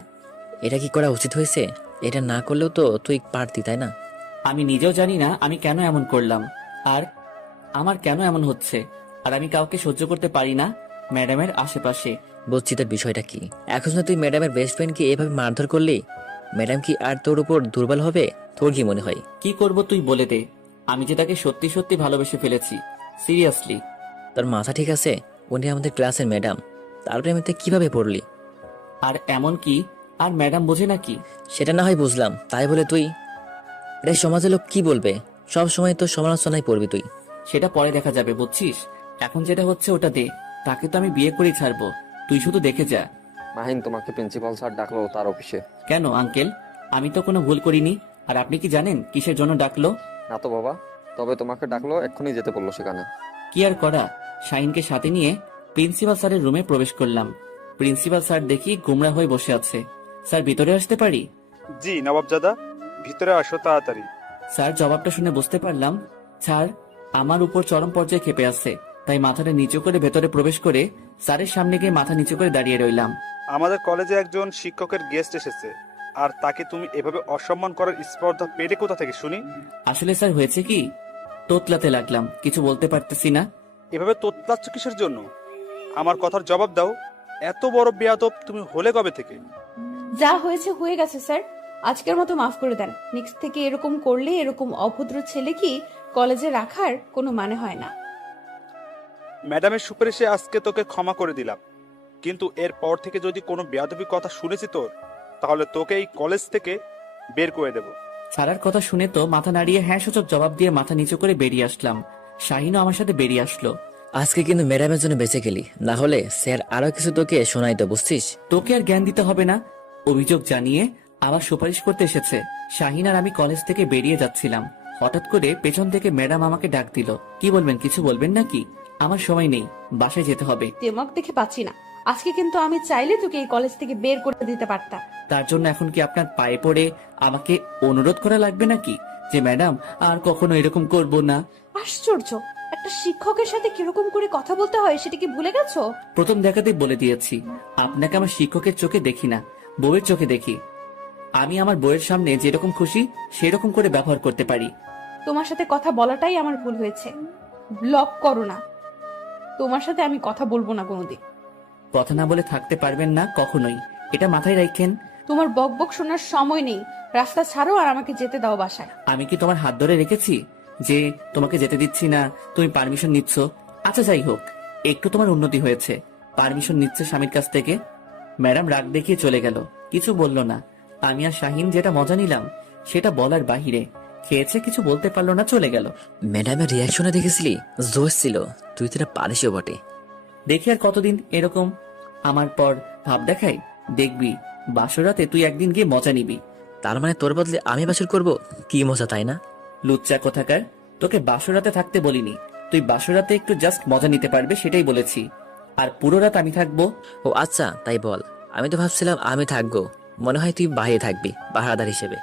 এটা কি করা উচিত হয়েছে? এটা না করলেও তো তুই পারতি, তাই না? আমি নিজেও জানি না আমি কেন এমন করলাম, আর আমার কেন এমন হচ্ছে। আর আমি কাউকে সহ্য করতে পারি না ম্যাডামের আশেপাশে। বুঝছি তোর বিষয়টা কি। এখন যদি তুই ম্যাডামের বেস্ট ফ্রেন্ডকে এভাবে মারধর করলি, ম্যাডাম কি আর তোর উপর দুর্বল হবে? তোর কি মনে হয়? কি করব তুই বলে দে। আমি যে তাকে সত্যি সত্যি ভালোবেসে ফেলেছি, সিরিয়াসলি। তোর মাথা ঠিক আছে? উনি আমাদের ক্লাসের ম্যাডাম, তার প্রেমেতে কিভাবে পড়লি? আর এমন কি আর ম্যাডাম বোঝে নাকি? সেটা না হয় বুঝলাম, তাই বলে তুই এটা সমাজের লোক কি বলবে? সব সময় তো সমালোচনায় পড়বি তুই। সেটা পরে দেখা যাবে, বুঝছিস? এখন যেটা হচ্ছে ওটা দে। তাকে তো আমি বিয়ে করেই ছাড়বো, তুই শুধু দেখে যা। মাহিন, তোমাকে প্রিন্সিপাল স্যার ডাকলো তার অফিসে। কেন আঙ্কেল? আমি তো কোনো ভুল করিনি। আর আপনি কি জানেন কিসের জন্য ডাকলো? না তো বাবা, তবে তোমাকে ডাকলো, এক্ষুনি যেতে বললো সেখানে। কি আর করা, শাহিনকে সাথে নিয়ে প্রিন্সিপাল স্যারের রুমে প্রবেশ করলাম। প্রিন্সিপাল স্যার দেখি গুমরা হয়ে বসে আছে। স্যার ভিতরে আসতে পারি? জি নবাবজাদা, ভিতরে আসো তাড়াতাড়ি। স্যার জবাবটা শুনে বুঝতে পারলাম স্যার আমার উপর চরম পর্যায়ে ক্ষেপে আছে। তাই মাথাটা নিচু করে ভেতরে প্রবেশ করে স্যারের সামনে গিয়ে মাথা নিচু করে দাঁড়িয়ে রইলাম। আমাদের কলেজে একজন শিক্ষকের গেস্ট এসেছে, আর তাকে তুমি এভাবে অসম্মান করার স্পর্ধা পেলে কোথা থেকে শুনি? আসলে স্যার হয়েছে কি, তোতলাতে লাগলাম, কিছু বলতে পারতেছি না। এভাবে তোতলাচ্ছ কিসের জন্য? আমার কথার জবাব দাও। এত বড় বেয়াদব তুমি হলে কবে থেকে? যা হয়েছে হয়ে গেছে স্যার, আজকের মতো মাফ করে দেন। নেক্সট থেকে এরকম করলে এরকম অভদ্র ছেলে কি কলেজে রাখার কোনো মানে হয় না। ম্যাডামের সুপারিশে আজকে তোকে ক্ষমা করে দিলাম, কিন্তু এর পর থেকে যদি কোনো বেয়াদবি কথা শুনেছি তোর, তাহলে তোকে এই কলেজ থেকে বের করে দেব। স্যারের কথা শুনে তো মাথা নাড়িয়ে হ্যাঁ সূচক জবাব দিয়ে মাথা নিচু করে বেরিয়ে আসলাম। শাহিনও আমার সাথে বেরিয়ে আসলো। আজকে কিন্তু ম্যাডামের জন্য বেঁচে গেলি, না হলে স্যার আরো কিছু তোকে শোনাইতো, বুঝছিস? তোকে আর জ্ঞান দিতে হবে না। অভিযোগ জানিয়ে আবার সুপারিশ করতে এসেছে। শাহিন আর আমি কলেজ থেকে বেরিয়ে যাচ্ছিলাম, হঠাৎ করে পেছন থেকে ম্যাডাম আমাকে ডাক দিল। কি বলবেন, কিছু বলবেন নাকি? আমার সময় নেই, বাসায় যেতে হবে। দেমাগ দেখে পাচ্ছি না। আজকে কিন্তু আমি চাইলে তোকে এই কলেজ থেকে বের করে দিতে পারতাম। তার জন্য এখন কি আপনার পায়ে পড়ে আমাকে অনুরোধ করা লাগবে নাকি যে ম্যাডাম আর কখনো এরকম করব না? আশ্চর্য, একটা শিক্ষকের সাথে কিরকম করে কথা বলতে হয় সেটা কি ভুলে গেছো? প্রথম দেখাতেই বলে দিয়েছি, আপনাকে আমার শিক্ষকের চোখে দেখি না, বউয়ের চোখে দেখি। আমি আমার বউয়ের সামনে যেরকম খুশি সেরকম করে ব্যবহার করতে পারি। তোমার সাথে কথা বলাটাই আমার ভুল হয়েছে। ব্লক করো না, তোমার সাথে আমি কথা বলবো না কোনোদিন। কথা না বলে থাকতে পারবেন না কখনোই, এটা মাথায় রাখেন। তোমার বকবক শোনার সময় নেই। রাস্তা ছাড়ো আর আমাকে যেতে দাও বাসায়। আমি কি তোমার হাত ধরে রেখেছি যে তোমাকে যেতে দিচ্ছি না, তুমি পারমিশন নিচ্ছ? আচ্ছা যাই হোক, একটু তোমার উন্নতি হয়েছে, পারমিশন নিচ্ছে স্বামীর কাছ থেকে। ম্যাডাম রাগ দেখিয়ে চলে গেল, কিছু বলল না। আমি আর শাহিন যেটা মজা নিলাম সেটা বলার বাহিরে। খেয়েছে, কিছু বলতে পারলো না, চলে গেল। ম্যাডামের রিয়াকশনে দেখেছিলি? জোশ ছিল। তুই তো এটা পারিসও বটে। দেখি আর কতদিন এরকম আমার পর ভাব দেখাই। দেখবি বাসরাতে তুই একদিন গিয়ে মজা নিবি। তার মানে তোর বদলে আমি বাসর করব? কি মজা, তাই না? লুচ্চা কোথাকার, তোকে বাসরাতে থাকতে বলিনি। তুই বাসরাতে একটু জাস্ট মজা নিতে পারবে সেটাই বলেছি, আর পুরো রাত আমি থাকবো। ও আচ্ছা, তাই বল। আমি তো ভাবছিলাম আমি থাকবো, মনে হয় তুই বাইরে থাকবি পাহারাদার হিসেবে।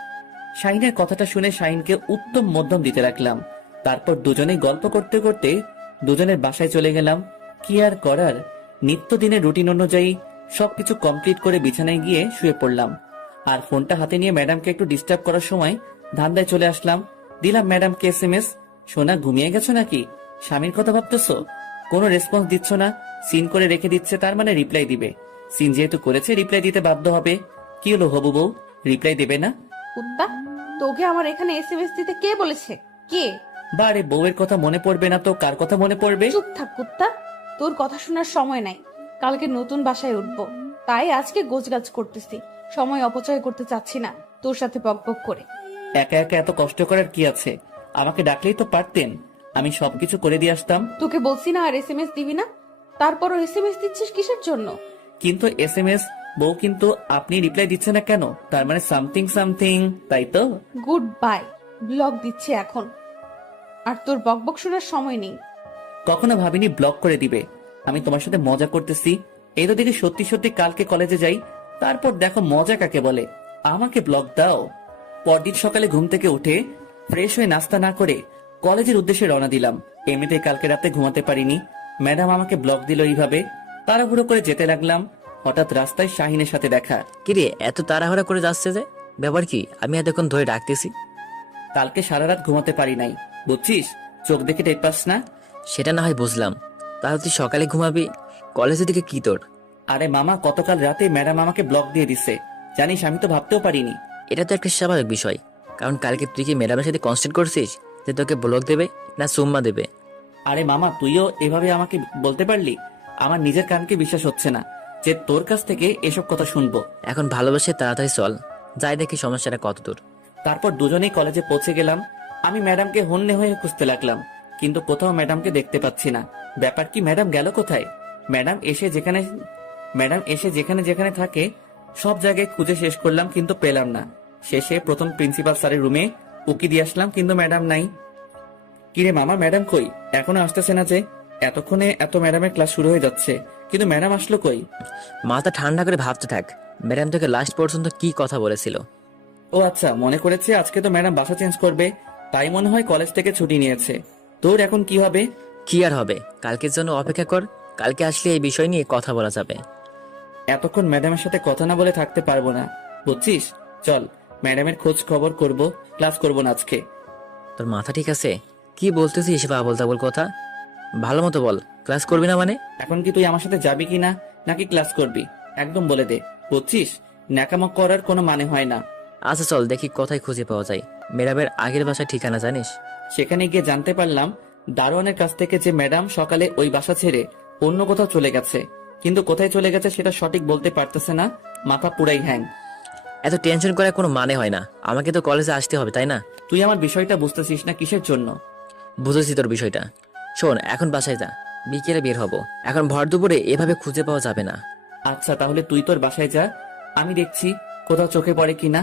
শাহিনের কথাটা শুনে শাহিনকে উত্তম মধ্যম দিতে রাখলাম। তারপর দুজনেই গল্প করতে করতে দুজনের বাসায় চলে গেলাম। কি আর করার, নিত্যদিনের রুটিন অনুযায়ী সবকিছু কমপ্লিট করে বিছানায় গিয়ে শুয়ে পড়লাম। আর ফোনটা হাতে নিয়ে ম্যাডামকে একটু ডিস্টার্ব করার সময় ধান্দায় চলে আসলাম। দিলাম ম্যাডামকে SMS। সোনা, ঘুমিয়ে গেছো নাকি? স্বামীর কথা ভাবতেছো? কোনো রেসপন্স দিচ্ছ না, সিন করে রেখে দিচ্ছে, তার মানে রিপ্লাই দিবে। সিন যেহেতু করেছে রিপ্লাই দিতে বাধ্য হবে। কি হলো হবু বউ, রিপ্লাই দেবে না? কুত্তা, তোকে আমার এখানে SMS দিতে কে বলেছে? কে? বারে, বউয়ের কথা মনে পড়বে না তো কার কথা মনে পড়বে? চুপ থাক কুত্তা, তোর কথা শোনার সময় নাই। কালকে নতুন বাসায় উঠবো, তাই আজকে গোছগাছ করতেছি। সময় অপচয় করতে চাচ্ছি না তোর সাথে বকবক করে। একা একা এত কষ্ট করার কি আছে? আমাকে ডাকলেই তো পারতেন, আমি সবকিছু করে দিয়ে আসতাম। তোকে বলছি না আর SMS দিবি না, তারপরও SMS দিচ্ছিস কিসের জন্য? কিন্তু SMS বউ, কিন্তু আপনি রিপ্লাই দিচ্ছে না কেন? তার মানে সামথিং সামথিং, তাই তো? গুড বাই, ব্লক দিচ্ছে এখন। আর তোর বকবক শোনার সময় নেই। কখনো ভাবিনি ব্লক করে দিবে। আমি তোমার সাথে মজা করতেছি, এই তো দেখি সত্যি সত্যি কালকে কলেজে যাই, তারপর দেখো মজা কাকে বলে। আমাকে ব্লক দাও। পরদিন সকালে ঘুম থেকে উঠে ফ্রেশ হয়ে নাস্তা না করে কলেজের উদ্দেশ্যে রওনা দিলাম। এমনিতে কালকে রাতে ঘুমাতে পারিনি, ম্যাডাম আমাকে ব্লক দিল এইভাবে। তাড়াহুড়ো করে যেতে লাগলাম, হঠাৎ রাস্তায় শাহিনের সাথে দেখা। কিরে, এত তাড়াহুড়া করে যাচ্ছে যে? ব্যাপার কি? আমি এতক্ষণ ধরে ডাকতেছি। কালকে সারা রাত ঘুমাতে পারি নাই, বুঝছিস? চোখ দেখে টের পাস না? সেটা না হয় বুঝলাম, তাহলে তুই সকালে ঘুমাবি, কলেজের দিকে কি তোর? আরে মামা, গতকাল রাতে ম্যাডাম আমাকে ব্লক দিয়ে দিছে, জানিস? আমি তো ভাবতেও পারিনি। এটা তো একটা স্বাভাবিক বিষয়, কারণ কালকে তুই কি ম্যাডামের সাথে কনস্ট্যান্ট করছিস যে তোকে ব্লক দেবে না সুম্মা দেবে? আরে মামা, তুইও এভাবে আমাকে বলতে পারলি? আমার নিজের কানকে বিশ্বাস হচ্ছে না যে তোর কাছ থেকে এসব কথা শুনবো। এখন ভালোবাসে তাড়াতাড়ি চল, যাই দেখি সমস্যাটা কত দূর। তারপর দুজনেই কলেজে পৌঁছে গেলাম। আমি ম্যাডামকে হন্যে হয়ে খুঁজতে লাগলাম, কিন্তু কোথাও ম্যাডামকে দেখতে পাচ্ছি না। ব্যাপার কি, ম্যাডাম গেল কোথায়? ম্যাডাম এসে যেখানে যেখানে থাকে সব জায়গায় খুঁজে শেষ করলাম, কিন্তু পেলাম না। শেষে প্রথম প্রিন্সিপাল স্যারের রুমে উকি দিয়ে আসলাম, কিন্তু ম্যাডাম নাই। কিরে মামা, ম্যাডাম কই? এখনো আসতেছে না যে? এতক্ষণে এত ম্যাডামের ক্লাস শুরু হয়ে যাচ্ছে, কিন্তু ম্যাডাম আসলো কই? মাথা ঠান্ডা করে ভাবতে থাক, ম্যাডাম তোকে লাস্ট পর্যন্ত কি কথা বলেছিল। ও আচ্ছা, মনে করেছে আজকে তো ম্যাডাম বাসা চেঞ্জ করবে, তাই মনে হয় কলেজ থেকে ছুটি নিয়েছে। তোর এখন কি হবে? কি আর হবে, কালকের জন্য অপেক্ষা কর, কালকে আসলে এই বিষয় নিয়ে কথা বলা যাবে। এতক্ষণ ম্যাডামের সাথে কথা না বলে থাকতে পারবো না, বুঝছিস? চল, ম্যাডামের খোঁজ খবর করব, ক্লাস করব না আজকে। তোর মাথা ঠিক আছে? কি বলতেছিস এসব আবল তাবল কথা? ভালো মতো বল, ক্লাস করবি না মানে? এখন কি তুই আমার সাথে যাবি কি না, নাকি ক্লাস করবি? একদম বলে দে, বুঝছিস? ন্যাকামো করার কোনো মানে হয় না। আচ্ছা চল দেখি কোথায় খুঁজে পাওয়া যায় ম্যাডামের আগের বাসার ঠিকানা, জানিস? সেখানে গিয়ে জানতে পারলাম দারোয়ানের কাছ থেকে যে ম্যাডাম সকালে ওই বাসা ছেড়ে অন্য কোথাও চলে গেছে, কিন্তু কোথায় চলে গেছে সেটা সঠিক বলতে পারতেছে না। মাথা পুরাই হ্যাং। এত টেনশন করার কোনো মানে হয় না, আমাকে তো কলেজে আসতে হবে, তাই না? তুই আমার বিষয়টা বুঝতেছিস না কিসের জন্য? বুঝেছি তোর বিষয়টা। শোন, এখন বাসায় যা, বিকেলে বের হব। এখন ভর দুপুরে এভাবে খুঁজে পাওয়া যাবে না। আচ্ছা তাহলে তুই তোর বাসায় যা, আমি দেখছি কোথাও চোখে পড়ে কিনা।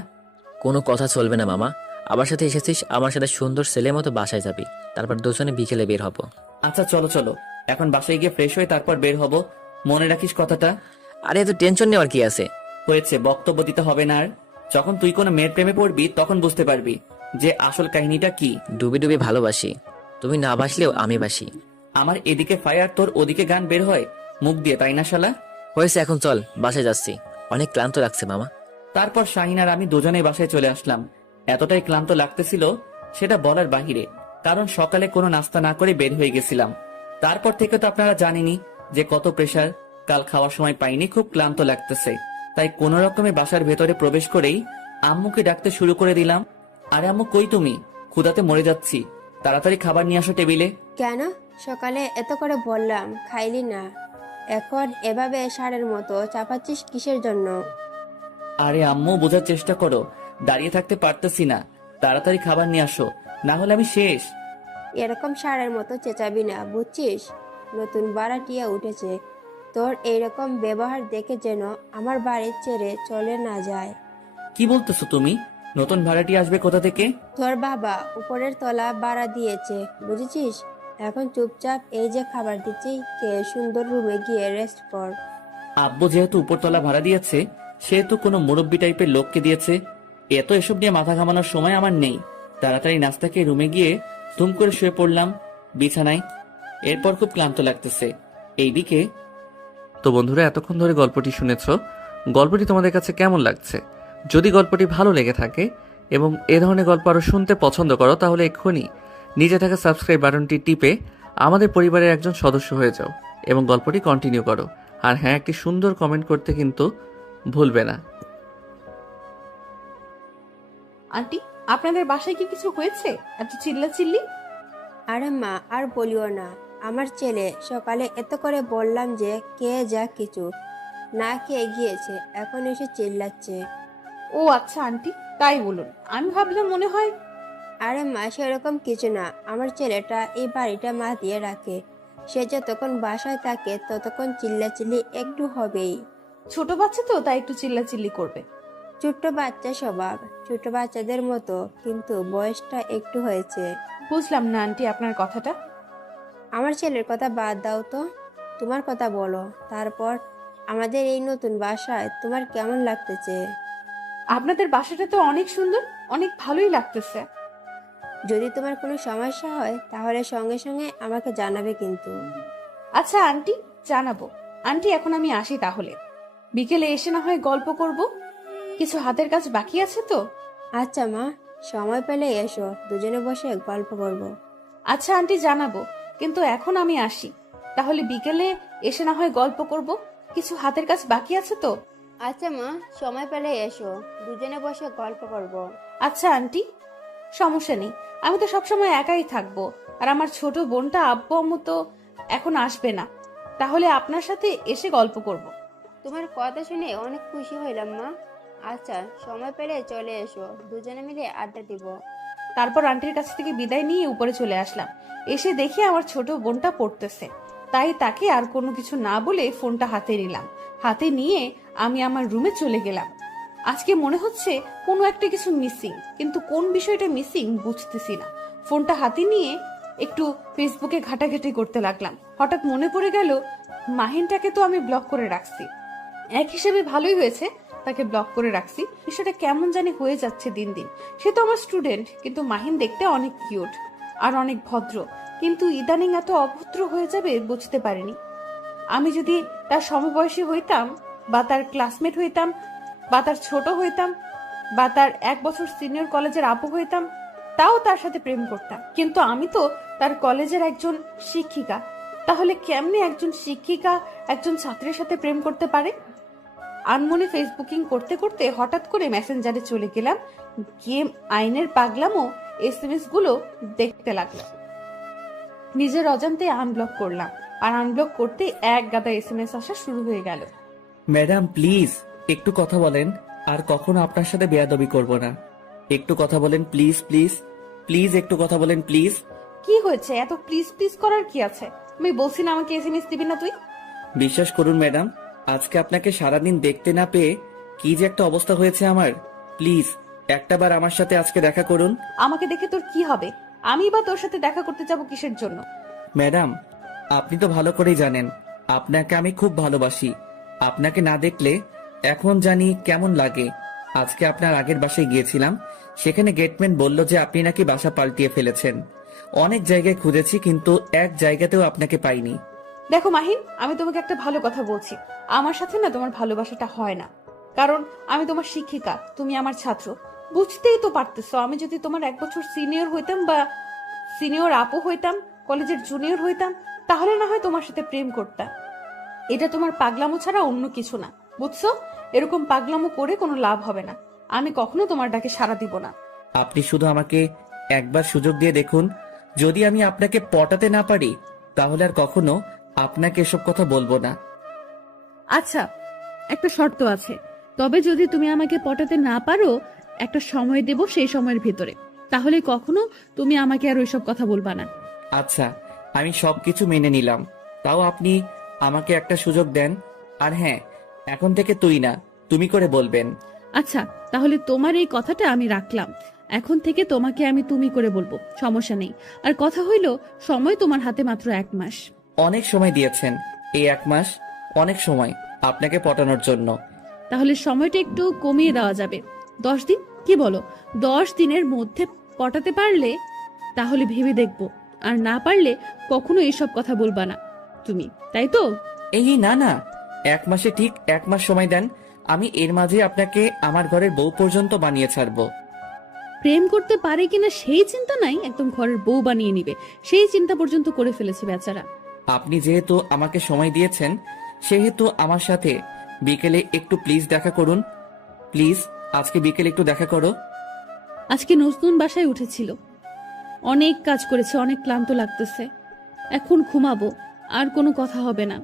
কোনো কথা চলবে না মামা, আমার সাথে এসেছিস, আমার সাথে সুন্দর ছেলের মতো বাসায় যাবি, তারপর দুজনে বিকেলে বের হব। আচ্ছা চলো চলো, এখন বাসায় গিয়ে ফ্রেশ হয়ে তারপর বের হব, মনে রাখিস কথাটা। আরে এত টেনশন নেওয়ার কি আছে? হয়েছে, বক্তব্য দিতে হবে না আর। যখন তুই কোনো মেয়ের প্রেমে পড়বি তখন বুঝতে পারবি যে আসল কাহিনীটা কি। ডুবে ডুবে ভালোবাসি, তুমি না বাসলেও আমি বাসি। আমার এদিকে ফায়ার, তোর ওদিকে গান বের হয় মুখ দিয়ে, তাই না শালা? হয়েছে, এখন চল, বাসায় যাচ্ছি, অনেক ক্লান্ত লাগছে মামা। তারপর শাহিন আর আমি দুজনেই বাসায় চলে আসলাম। এতটাই ক্লান্ত লাগতেছিল সেটা বলার বাহিরে, কারণ সকালে কোনো নাস্তা না করে বের হয়ে গেছিলাম। তারপর থেকে তো আপনারা জানেনই যে কত প্রেসার। কাল খাওয়ার সময় পাইনি, খুব ক্লান্ত লাগতেছে, তাই কোনো রকমে বাসার ভেতরে প্রবেশ করেই আম্মুকে ডাকতে শুরু করে দিলাম। আরে আম্মু, কই তুমি? ক্ষুধাতে মরে যাচ্ছি, তাড়াতাড়ি খাবার নিয়ে আসো টেবিলে। কেন? সকালে এত করে বললাম, খাইলি না, এখন এভাবে ষাঁড়ের মতো চাপাচ্ছিস কিসের জন্য? আরে আম্মু, বোঝার চেষ্টা করো। দাঁড়িয়ে থাকতে পারতেছি না, তাড়াতাড়ি খাবার নিয়ে আসো, না হলে আমি শেষ। এরকম ষাঁড়ের মতো চেঁচাবি না, বুঝছিস? নতুন ভাড়াটিয়া উঠেছে, তোর এইরকম ব্যবহার দেখে যেন আমার বাড়ি ছেড়ে চলে না যায়। কি বলতেছো তুমি? নতুন ভাড়াটি আসবে কোথা থেকে? তোর বাবা উপরের তলা ভাড়া দিয়েছে, বুঝেছিস? এখন চুপচাপ এই যে খাবার দিচ্ছি, কে সুন্দর রুমে গিয়ে রেস্ট কর। আব্বু যেহেতু উপরতলা ভাড়া দিয়েছে, সেহেতু কোনো মুরব্বি টাইপের লোককে দিয়েছে। এত এসব নিয়ে মাথা ঘামানোর সময় আমার নেই। তাড়াতাড়ি নাস্তা খেয়ে রুমে গিয়ে ধুম করে শুয়ে পড়লাম বিছানায়। এরপর খুব ক্লান্ত লাগতেছে। এইদিকে তো বন্ধুরা, এতক্ষণ ধরে গল্পটি শুনেছো। গল্পটি তোমাদের কাছে কেমন লাগছে? যদি গল্পটি ভালো লেগে থাকে এবং এ ধরনের গল্প আরো শুনতে পছন্দ করো, তাহলে এক্ষুনি নিচে থাকা সাবস্ক্রাইব বাটনটি টিপে আমাদের পরিবারের একজন সদস্য হয়ে যাও এবং গল্পটি কন্টিনিউ করো। আর হ্যাঁ, একটি সুন্দর কমেন্ট করতে কিন্তু ভুলবে না। আন্টি, আপনাদের বাসায় কি কিছু হয়েছে? এত চিল্লাচিল্লি। আরে মা, আর বলিও না। আমার ছেলে সকালে এত করে বললাম যে কে যা কিছু না খেয়ে গিয়েছে, এখন এসে চিল্লাচ্ছে। ও আচ্ছা আন্টি, তাই বলুন। আমি ভাবলাম মনে হয়। আরে মা, সেরকম কিছু না। আমার ছেলেটা এই বাড়িটা মা দিয়ে রাখে, সে যতক্ষণ বাসায় থাকে ততক্ষণ চিল্লাচিল্লি একটু হবেই। ছোট বাচ্চা তো, তাই একটু চিল্লাচিল্লি করবে। ছোট্ট বাচ্চা স্বভাব, ছোট বাচ্চাদের মতো, কিন্তু বয়সটা একটু হয়েছে। বুঝলাম না আন্টি আপনার কথাটা। আমার ছেলের কথা বাদ দাও তো, তোমার কথা বলো। তারপর আমাদের এই নতুন বাসায় তোমার কেমন লাগতেছে? আপনাদের বাসাটা তো অনেক সুন্দর, অনেক ভালোই লাগতেছে। যদি তোমার কোনো সমস্যা হয় তাহলে সঙ্গে সঙ্গে আমাকে জানাবে কিন্তু। আচ্ছা আন্টি, জানাবো। আন্টি, এখন আমি আসি তাহলে। বিকেলে এসে না হয় গল্প করব। কিছু হাতের কাজ বাকি আছে তো। আচ্ছা মা, সময় পেলে এসো, দুজনে বসে গল্প করব। আচ্ছা আন্টি, জানাবো। কিন্তু এখন আমি আসি। তাহলে বিকেলে এসে না হয় গল্প করব। কিছু হাতের কাজ বাকি আছে তো। আচ্ছা মা, সময় পেলে এসো, দুজনে বসে গল্প করব। আচ্ছা আন্টি, সমস্যা নেই। আমি তো সবসময় একাই থাকবো। আর আমার ছোট বোনটা আব্বু আম্মু তো এখন আসবে না। তাহলে আপনার সাথে এসে গল্প করব। তোমার কথা শুনে অনেক খুশি হইলাম মা। আচ্ছা, সময় পেলে চলে এসো, দুজনে মিলে আড্ডা দিব। তারপর আন্টির কাছ থেকে বিদায় নিয়ে উপরে চলে আসলাম। এসে দেখি আমার ছোট বোনটা পড়তেছে। তাই তাকে আর কোনো কিছু না বলে ফোনটা হাতে নিলাম। হাতে নিয়ে আমি আমার রুমে চলে গেলাম। আজকে মনে হচ্ছে কোনো একটা কিছু মিসিং, কিন্তু কোন বিষয়টা মিসিং বুঝতেছি না। ফোনটা হাতে নিয়ে একটু ফেসবুকে ঘাটাঘাটি করতে লাগলাম। হঠাৎ মনে পড়ে গেল, মাহিনটাকে তো আমি ব্লক করে রাখছি। এক হিসেবে ভালোই হয়েছে তাকে ব্লক করে রাখছি। বিষয়টা কেমন জানি হয়ে যাচ্ছে দিন দিন। সে তো আমার স্টুডেন্ট, কিন্তু মাহিন দেখতে অনেক কিউট আর অনেক ভদ্র, কিন্তু ইদানিং এত অভদ্র হয়ে যাবে বুঝতে পারিনি। আমি যদি তার সমবয়সী হইতাম, বা তার ক্লাসমেট হইতাম, বা তার ছোট হইতাম, বা তার 1 বছর সিনিয়র কলেজের আপু হইতাম, তাও তার সাথে প্রেম করতাম। কিন্তু আমি তো তার কলেজের একজন শিক্ষিকা। তাহলে কেমনে একজন শিক্ষিকা একজন ছাত্রের সাথে প্রেম করতে পারে? আনমনে ফেসবুকিং করতে করতে হঠাৎ করে মেসেঞ্জারে চলে গেলাম। গেম আইনের পাগলামো এসএমএস গুলো দেখতে লাগলাম। নিজের অজান্তে আনব্লক করলাম। আর আনব্লক করতে এক গাদা এসএমএস আসা শুরু হয়ে গেল। ম্যাডাম প্লিজ একটু কথা বলেন, আর কখনো আপনার সাথে বেয়াদবি করব না। একটু কথা বলেন প্লিজ, প্লিজ প্লিজ, একটু কথা বলেন প্লিজ। কি হয়েছে? এত প্লিজ প্লিজ করার কি আছে? আমি বলছি না আমাকে এসএমএস দিবি না তুই। বিশ্বাস করুন ম্যাডাম, আজকে আপনাকে সারাদিন দেখতে না পেয়ে কি যে একটা অবস্থা হয়েছে আমার। প্লিজ একটাবার আমার সাথে আজকে দেখা করুন। আমাকে দেখে তোর কি হবে? আমি বা তোর সাথে দেখা করতে যাব কিসের জন্য? ম্যাডাম, আপনি তো ভালো করেই জানেন আপনাকে আমি খুব ভালোবাসি। আপনাকে না দেখলে এখন জানি কেমন লাগে। আজকে আপনার আগের বাসায় গিয়েছিলাম, সেখানে গেটম্যান বলল যে আপনি নাকি বাসা পাল্টিয়ে ফেলেছেন। অনেক জায়গায় খুঁজেছি, কিন্তু এক জায়গাতেও আপনাকে পাইনি। দেখো মাহিন, আমি তোমাকে একটা ভালো কথা বলছি। আমার সাথে না তোমার ভালোবাসাটা হয় না। কারণ আমি তোমার শিক্ষিকা, তুমি আমার ছাত্র। বুঝতেই তো পারতেছো, আমি যদি তোমার 1 বছর সিনিয়র হইতাম, বা সিনিয়র আপু হইতাম, কলেজের জুনিয়র হইতাম, তাহলে না হয় তোমার সাথে প্রেম করতাম। এটা তোমার পাগলামো ছাড়া অন্য কিছু না, বুঝছো? এরকম পাগলামো করে কোনো লাভ হবে না। আমি কখনো তোমার ডাকে সাড়া দিব না। আপনি শুধু আমাকে একবার সুযোগ দিয়ে দেখুন। যদি আমি আপনাকে পটাতে না পারি, তাহলে আর কখনো আপনাকে এসব কথা বলবো না। আচ্ছা, একটা শর্ত আছে। তবে যদি তুমি আমাকে পটাতে না পারো, একটা সময় দেব, সেই সময়ের ভিতরে। তাহলে কখনো তুমি আমাকে আর ওইসব কথা বলবা না। আচ্ছা, আমি সবকিছু মেনে নিলাম। তাও আপনি আমাকে একটা সুযোগ দেন। আর হ্যাঁ, এখন থেকে তুই না, তুমি করে বলবেন। আচ্ছা, তাহলে তোমার এই কথাটা আমি রাখলাম। এখন থেকে তোমাকে আমি তুমি করে বলবো, সমস্যা নেই। আর কথা হইল, সময় তোমার হাতে মাত্র 1 মাস। অনেক সময় দিয়েছেন, এই 1 মাস অনেক সময় আপনাকে পটানোর জন্য। তাহলে সময়টা একটু কমিয়ে দেওয়া যাবে। 10 দিন, কি বলো? 10 দিনের মধ্যে পটাতে পারলে তাহলে ভেবে দেখবো, আর না পারলে কখনো এসব কথা বলবা না তুমি, তাই তো? এই না না, 1 মাসে ঠিক 1 মাস সময় দেন। আমি এর মাঝে আপনাকে আমার ঘরের বউ পর্যন্ত বানিয়ে ছাড়বো। প্রেম করতে পারে কিনা সেই চিন্তা নাই, একদম ঘরের বউ বানিয়ে নিবে সেই চিন্তা পর্যন্ত করে ফেলেছে বেচারা। আপনি যেহেতু আমাকে সময় দিয়েছেন, সেহেতু আমার সাথে বিকেলে একটু প্লিজ দেখা করুন। প্লিজ, আজকে বিকেলে একটু দেখা করো। আজকে নতুন বাসায় উঠেছিল, অনেক কাজ করেছে, অনেক ক্লান্ত লাগতেছে। এখন ঘুমাবো, আর কোনো কথা হবে না।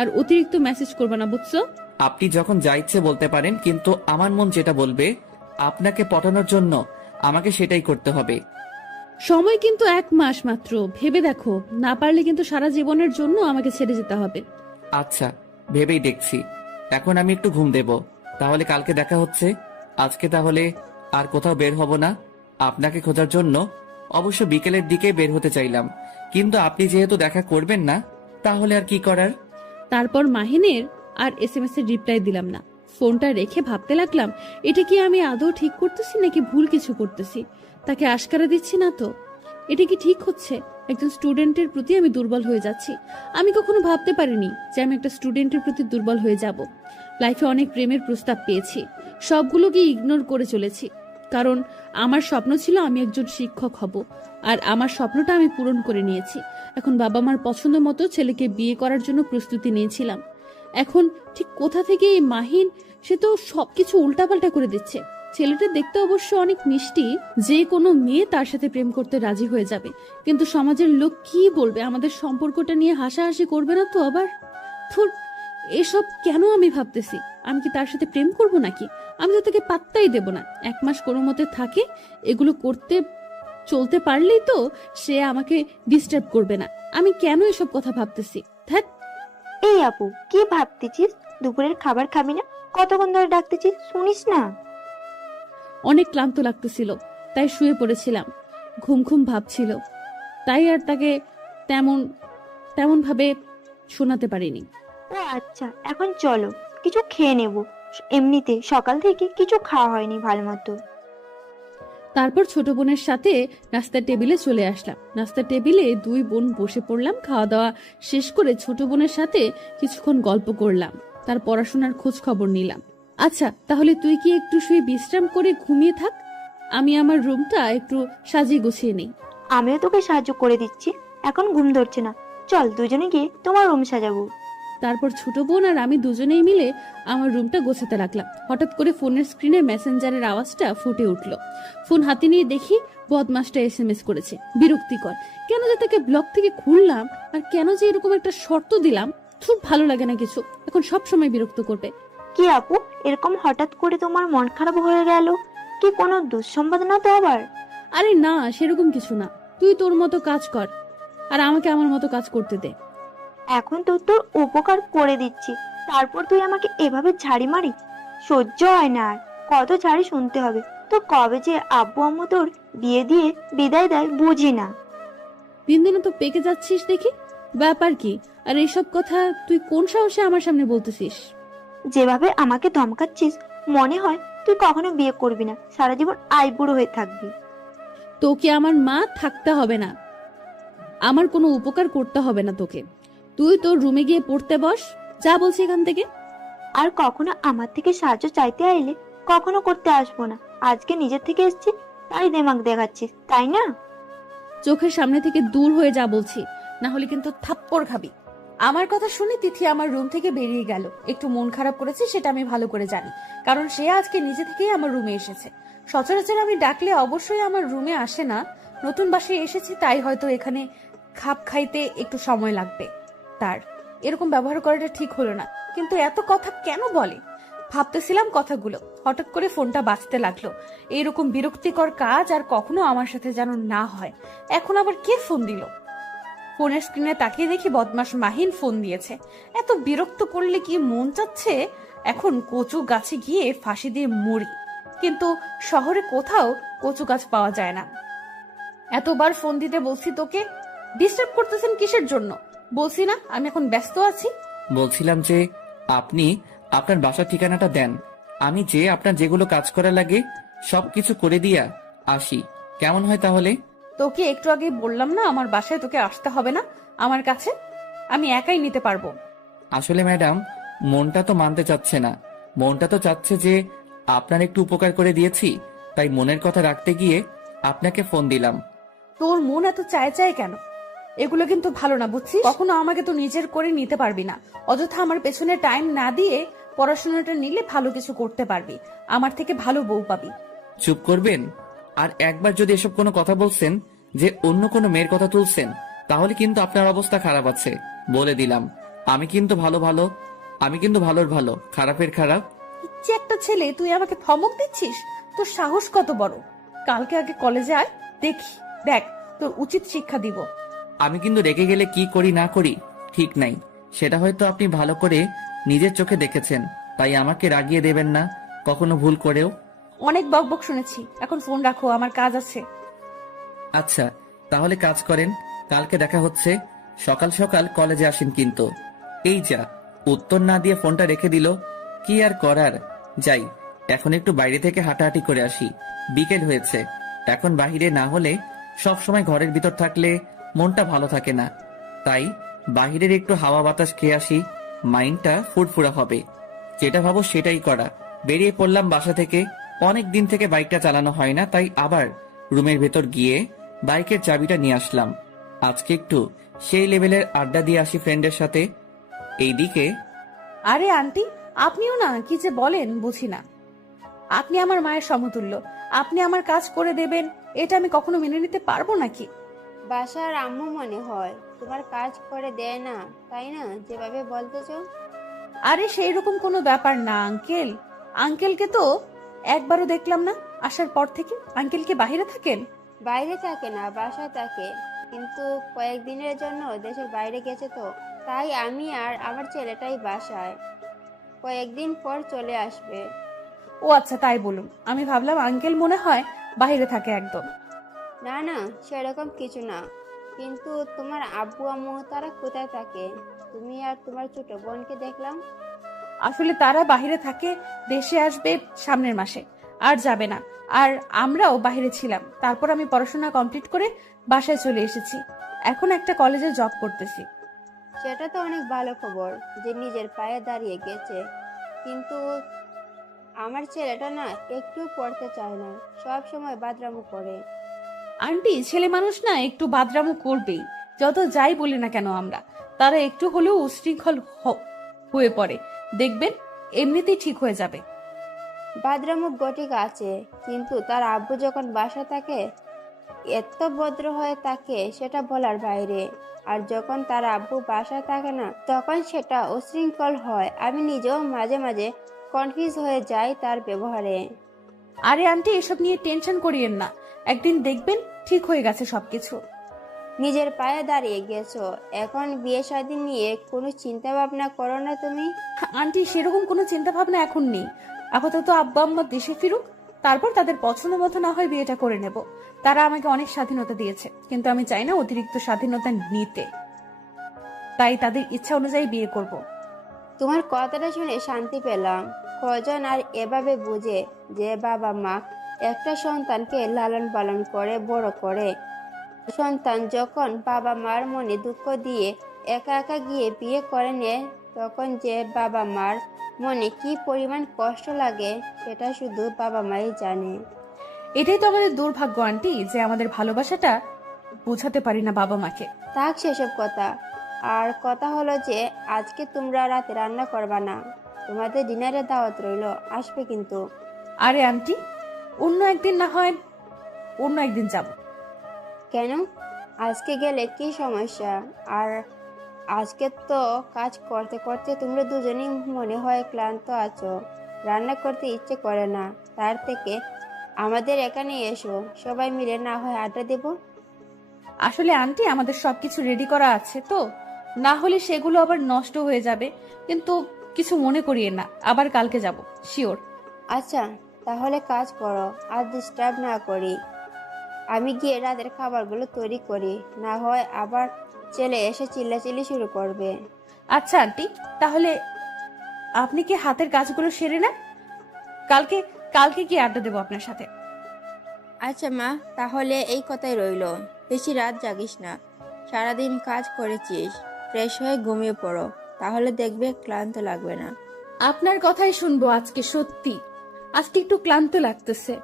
আর অতিরিক্ত মেসেজ করবে না, বুঝছো? আপনি যখন যা ইচ্ছে বলতে পারেন, কিন্তু আমার মন যেটা বলবে আপনাকে পটানোর জন্য আমাকে সেটাই করতে হবে। সময় কিন্তু 1 মাস মাত্র, ভেবে দেখো। না পারলে কিন্তু সারা জীবনের জন্য আমাকে ছেড়ে যেতে হবে। আচ্ছা, ভেবেই দেখছি। এখন আমি একটু ঘুম দেব। তাহলে কালকে দেখা হচ্ছে। আজকে তাহলে আর কোথাও বের হব না। আপনাকে খোঁজার জন্য অবশ্য বিকেলের দিকে বের হতে চাইলাম, কিন্তু আপনি যেহেতু দেখা করবেন না, তাহলে আর কি করার। তারপর মাহিনের আর SMS এর রিপ্লাই দিলাম না। ফোনটা রেখে ভাবতে লাগলাম, এটা কি আমি আদৌ ঠিক করতেছি নাকি ভুল কিছু করতেছি? তাকে আশকারা দিচ্ছি না তো? এটা কি ঠিক হচ্ছে? একজন স্টুডেন্টের প্রতি আমি দুর্বল হয়ে যাচ্ছি। আমি কখনো ভাবতে পারিনি যে আমি একটা স্টুডেন্টের প্রতি দুর্বল হয়ে যাব। লাইফে অনেক প্রেমের প্রস্তাব পেয়েছি, সবগুলোকে ইগনোর করে চলেছি। কারণ আমার স্বপ্ন ছিল আমি একজন শিক্ষক হব, আর আমার স্বপ্নটা আমি পূরণ করে নিয়েছি। এখন বাবা মার পছন্দ মতো ছেলেকে বিয়ে করার জন্য প্রস্তুতি নিয়েছিলাম। এখন ঠিক কোথা থেকে এই মাহিন, সে তো সবকিছু উল্টাপাল্টা করে দিচ্ছে। ছেলেটা দেখতে অবশ্য অনেক মিষ্টি, যে কোনো মেয়ে তার সাথে প্রেম করতে রাজি হয়ে যাবে, কিন্তু সমাজের লোক কি বলবে? আমাদের সম্পর্কটা নিয়ে হাসাহাসি করবে না তো আবার? থুর, এসব কেন আমি ভাবতেছি? আমি কি তার সাথে প্রেম করব নাকি? আমি তো তাকে পাত্তাই দেব না। 1 মাস কোনো মতে থাকে, এগুলো করতে চলতে পারলেই তো সে আমাকে ডিস্টার্ব করবে না। আমি কেন এসব কথা ভাবতেছি? ধ্যাৎ। এই আপু, কি ভাবতেছিস? দুপুরের খাবার খাবি না? কতক্ষণ ধরে ডাকতেছিস, শুনিস না? অনেক ক্লান্ত লাগতেছিল, তাই শুয়ে পড়েছিলাম। ঘুম ঘুম ভাবছিল, তাই আর তাকে তেমন তেমন ভাবে শোনাতে পারিনি। ও আচ্ছা, এখন চলো কিছু খেয়ে নেব। এমনিতে সকাল থেকে কিছু খাওয়া হয়নি ভালো মতো। তারপর ছোট বোনের সাথে নাস্তার টেবিলে চলে আসলাম। নাস্তার টেবিলে 2 বোন বসে পড়লাম। খাওয়া দাওয়া শেষ করে ছোট বোনের সাথে কিছুক্ষণ গল্প করলাম, তার পড়াশোনার খোঁজ খবর নিলাম। আচ্ছা, তাহলে তুই কি একটু শুয়ে বিশ্রাম করে ঘুমিয়ে থাক, আমি আমার রুমটা একটু সাজিয়ে গুছিয়ে নিই। আমিও তোকে সাহায্য করে দিচ্ছি, এখন ঘুম ধরছে না। চল দুজনে গিয়ে তোমার রুম সাজাবো। তারপর ছোট বোন আর আমি দুজনেই মিলে আমার রুমটা গোছাতে লাগলাম। হঠাৎ করে ফোনের স্ক্রিনে মেসেঞ্জারের আওয়াজটা ফুটে উঠল। ফোন হাতে নিয়ে দেখি বদমাসটা SMS করেছে। বিরক্তিকর, কেন যে তাকে ব্লক থেকে খুললাম, আর কেন যে এরকম একটা শর্ত দিলাম। খুব ভালো লাগে না কিছু, এখন সব সময় বিরক্ত করবে। কি আপু, এরকম হঠাৎ করে তোমার মন খারাপ হয়ে গেল? কি কোনো দুঃসংবাদ না তো আবার? আরে না, সেরকম কিছু না। তুই তোর মতো কাজ কর, আর আমাকে আমার মতো কাজ করতে দে। এখন তো তোর উপকার করে দিচ্ছি, তারপর তুই আমাকে এভাবে ঝাড়ি মারি? সহ্য হয় না আর। কত ঝাড়ি শুনতে হবে? তো কবে যে আব্বু আম্মু তোর বিয়ে দিয়ে বিদায় দেয় বুঝি না। দিন দিন তো পেকে যাচ্ছিস দেখি, ব্যাপার কি? আর এইসব কথা তুই কোন সাহসে আমার সামনে বলতেছিস? যেভাবে আমাকে ধমকাচ্ছিস, মনে হয় তুই কখনো বিয়ে করবি না, সারা জীবন আইবুড়ো হয়ে থাকবি। তোকে আমার মা থাকতে হবে না, আমার কোনো উপকার করতে হবে না তোকে। তুই তোর রুমে গিয়ে পড়তে বস, যা বলছি এখান থেকে। আর কখনো আমার থেকে সাহায্য চাইতে আইলে কখনো করতে আসবো না। আজকে নিজের থেকে এসছি, তাই দেমাগ দেখাচ্ছিস, তাই না? চোখের সামনে থেকে দূর হয়ে যা বলছি, না হলে কিন্তু থাপ্পড় খাবি। আমার কথা শুনে তিথি আমার রুম থেকে বেরিয়ে গেল। একটু মন খারাপ করেছে সেটা আমি ভালো করে জানি, কারণ সে আজকে নিজে থেকেই আমার রুমে এসেছে। সচরাচর আমি ডাকলে অবশ্যই আমার রুমে আসে না। নতুন বাসায় এসেছি, তাই হয়তো এখানে খাপ খাইতে একটু সময় লাগবে। তার এরকম ব্যবহার করাটা ঠিক হলো না। কিন্তু এত কথা কেন বলে? ভাবতেছিলাম কথাগুলো, হঠাৎ করে ফোনটা বাজতে লাগলো। এইরকম বিরক্তিকর কাজ আর কখনো আমার সাথে যেন না হয়। এখন আবার কে ফোন দিল? ফোনের স্ক্রিনে তাকিয়ে দেখি বদমাস মাহিন ফোন দিয়েছে। এত বিরক্ত করলে কি মন চাচ্ছে এখন কচু গাছে গিয়ে ফাঁসি দিয়ে মরি, কিন্তু শহরে কোথাও কচু গাছ পাওয়া যায় না। এতবার ফোন দিতে বলছি তোকে, ডিস্টার্ব করতেছেন কিসের জন্য? বলছি না আমি এখন ব্যস্ত আছি। বলছিলাম যে আপনি আপনার বাসার ঠিকানাটা দেন, আমি যে আপনার যেগুলো কাজ করা লাগে সবকিছু করে দিয়া আসি, কেমন হয় তাহলে? তোকে একটু আগে বললাম না আমার বাসায় তোকে আসতে হবে না, আমার কাছে আমি একাই নিতে পারবো। আসলে ম্যাডাম, মনটা তো মানতে চাচ্ছে না। মনটা তো চাচ্ছে যে আপনার একটু উপকার করে দিয়েছি, তাই মনের কথা রাখতে গিয়ে আপনাকে ফোন দিলাম। তোর মন এত চায় চায় কেন? এগুলো কিন্তু ভালো না, বুঝছিস? কখনো আমাকে তো নিজের করে নিতে পারবি না। অযথা আমার পেছনে টাইম না দিয়ে পড়াশোনাটা নিলে ভালো কিছু করতে পারবি, আমার থেকে ভালো বউ পাবি। চুপ করবেন? আর একবার যদি এসব কোনো কথা বলছেন যে অন্য কোনো মেয়ের কথা তুলছেন, তাহলে কিন্তু আপনার অবস্থা খারাপ আছে, বলে দিলাম। আমি কিন্তু ভালোর ভালো, খারাপের খারাপ। ইচ্ছে একটা ছেলে, তুই আমাকে ধমক দিচ্ছিস? তোর সাহস কত বড়! কালকে আগে কলেজে আয়, দেখ তোর উচিত শিক্ষা দিব। আমি কিন্তু রেগে গেলে কি করি না করি ঠিক নাই, সেটা হয়তো আপনি ভালো করে নিজের চোখে দেখেছেন, তাই আমাকে রাগিয়ে দেবেন না কখনো ভুল করেও। অনেক বকবক শুনেছি, এখন ফোন রাখো, আমার কাজ আছে। আচ্ছা, তাহলে কাজ করেন, কালকে দেখা হচ্ছে। সকাল সকাল কলেজে আসেন কিন্তু। এই যা, উত্তর না দিয়ে ফোনটা রেখে দিল। কি আর করার, যাই এখন একটু বাইরে থেকে হাঁটাহাঁটি করে আসি। বিকেল হয়েছে, এখন বাইরে না হলে সব সময় ঘরের ভিতর থাকলে মনটা ভালো থাকে না, তাই বাইরের একটু হাওয়া বাতাস খেয়ে আসি, মাইন্ডটা ফুরফুরা হবে। যেটা ভাবো সেটাই করা। বেরিয়ে পড়লাম বাসা থেকে। অনেক দিন থেকে বাইকটা চালানো হয় না, তাই আবার রুমের ভেতর গিয়ে বাইকের চাবিটা নিয়ে আসলাম। আজকে একটু সেই লেভেলের আড্ডা দিয়ে আসি ফ্রেন্ডের সাথে। এইদিকে আরে আন্টি, আপনিও না কি যে বলেন বুঝি না। আপনি আমার মায়ের সমতুল্য, আপনি আমার কাজ করে দেবেন, এটা আমি কখনো মেনে নিতে পারবো নাকি? বাসার আম্মু মনে হয় তোমার কাজ করে দেয় না, তাই না যেভাবে বলতেছো? আরে সেই রকম কোনো ব্যাপার না আঙ্কেল। আঙ্কেলকে তো একবারও দেখলাম না আসার পর থেকে। আঙ্কেল কি বাইরে থাকেন? বাইরে থাকে না, বাসায় থাকে, কিন্তু কয়েকদিনের জন্য দেশের বাইরে গেছে, তো তাই আমি আর আমার ছেলেটাই বাসায়। কয়েকদিন পর চলে আসবে। ও আচ্ছা, তাই বলুন। আমি ভাবলাম আঙ্কেল মনে হয় বাইরে থাকে একদম। না না, সেরকম কিছু না। কিন্তু তোমার আব্বু আম্মু তারা কোথায় থাকে? তুমি আর তোমার ছোট বোনকে দেখলাম। আসলে তারা বাইরে থাকে, দেশে আসবে সামনের মাসে, আর যাবে না। আর আমরাও বাইরে ছিলাম, তারপর আমি পড়াশোনা কমপ্লিট করে বাসায় চলে এসেছি। এখন একটা কলেজে জব করতেছি। সেটা তো অনেক ভালো খবর যে নিজের পায়ে দাঁড়িয়ে গেছে, কিন্তু আমার ছেলেটা না একটু পড়তে চায় না, সব সময় বাদরামো করে। আন্টি, ছেলে মানুষ না একটু বাদরামো করবেই, যত যাই বলি না কেন আমরা। তারা একটু হলেও উশৃঙ্খল হয়ে পড়ে, দেখবেন এমনিতেই ঠিক হয়ে যাবে। বাদরামো গটিক আছে, কিন্তু তার আব্বু যখন বাসা থাকে এত ভদ্র হয়ে থাকে সেটা বলার বাইরে। আর যখন তার আব্বু বাসা থাকে না তখন সেটা উশৃঙ্খল হয়। আমি নিজেও মাঝে মাঝে কনফিউজ হয়ে যাই তার ব্যবহারে। আরে আন্টি, এসব নিয়ে টেনশন করিয়েন না, একদিন দেখবেন ঠিক হয়ে গেছে সবকিছু। নিজের পায়ে দাঁড়িয়ে গেছো, এখন বিয়ে শাদী নিয়ে কোনো চিন্তা ভাবনা করো না তুমি? আন্টি, সেরকম কোনো চিন্তা ভাবনা এখন নেই। আপাতত আব্বা আম্মা দেশে ফিরুক, তারপর তাদের পছন্দ মতো না হয় বিয়েটা করে নেব। তারা আমাকে অনেক স্বাধীনতা দিয়েছে, কিন্তু আমি চাই না অতিরিক্ত স্বাধীনতা নিতে, তাই তাদের ইচ্ছা অনুযায়ী বিয়ে করব। তোমার কথাটা শুনে শান্তি পেলাম। কজন আর এভাবে বুঝে যে বাবা মা একটা সন্তানকে লালন পালন করে বড় করে। সন্তান যখন বাবা মার মনে দুঃখ দিয়ে একা একা গিয়ে বিয়ে করে নেয়, তখন যে বাবা মার মনে কি পরিমাণ কষ্ট লাগে সেটা শুধু বাবা মাই জানে। এটাই তো আমাদের দুর্ভাগ্য আন্টি, যে আমাদের ভালোবাসাটা বোঝাতে পারি না বাবা মাকে। থাক সেসব কথা। আর কথা হলো যে আজকে তোমরা রাতে রান্না করবা না, তোমাদের ডিনারের দাওয়াত রইলো, আসবে কিন্তু। আরে আন্টি, অন্য একদিন না হয় অন্য একদিন যাব। কেন? আজকে গেলে কি সমস্যা? আর আজকে তো কাজ করতে করতে তোমরা দুজনেই মনে হয় ক্লান্ত আছো, রান্না করতে ইচ্ছে করে না। তার থেকে আমাদের এখানে এসো, সবাই মিলে না হয় আড্ডা দেবো। আসলে আন্টি আমাদের সবকিছু রেডি করা আছে তো, না হলে সেগুলো আবার নষ্ট হয়ে যাবে। কিন্তু কিছু মনে করিয়ে না, আবার কালকে যাব শিওর। আচ্ছা, তাহলে কাজ করো, আর ডিস্টার্ব না করি। আমি গিয়ে রাতের খাবারগুলো তৈরি করি, না হয় আবার ছেলে এসে চিল্লাচিল্লি শুরু করবে। আচ্ছা আন্টি, তাহলে আপনি কি হাতের কাজগুলো সেরে নেন, কালকে কালকে কি আড্ডা দেবো আপনার সাথে। আচ্ছা মা, তাহলে এই কথাই রইলো। বেশি রাত জাগিস না, সারাদিন কাজ করেছিস, ফ্রেশ হয়ে ঘুমিয়ে পড়ো, তাহলে দেখবে ক্লান্ত লাগবে না। আপনার কথাই শুনবো আজকে, সত্যি আজকে একটু ক্লান্ত লাগতেছে।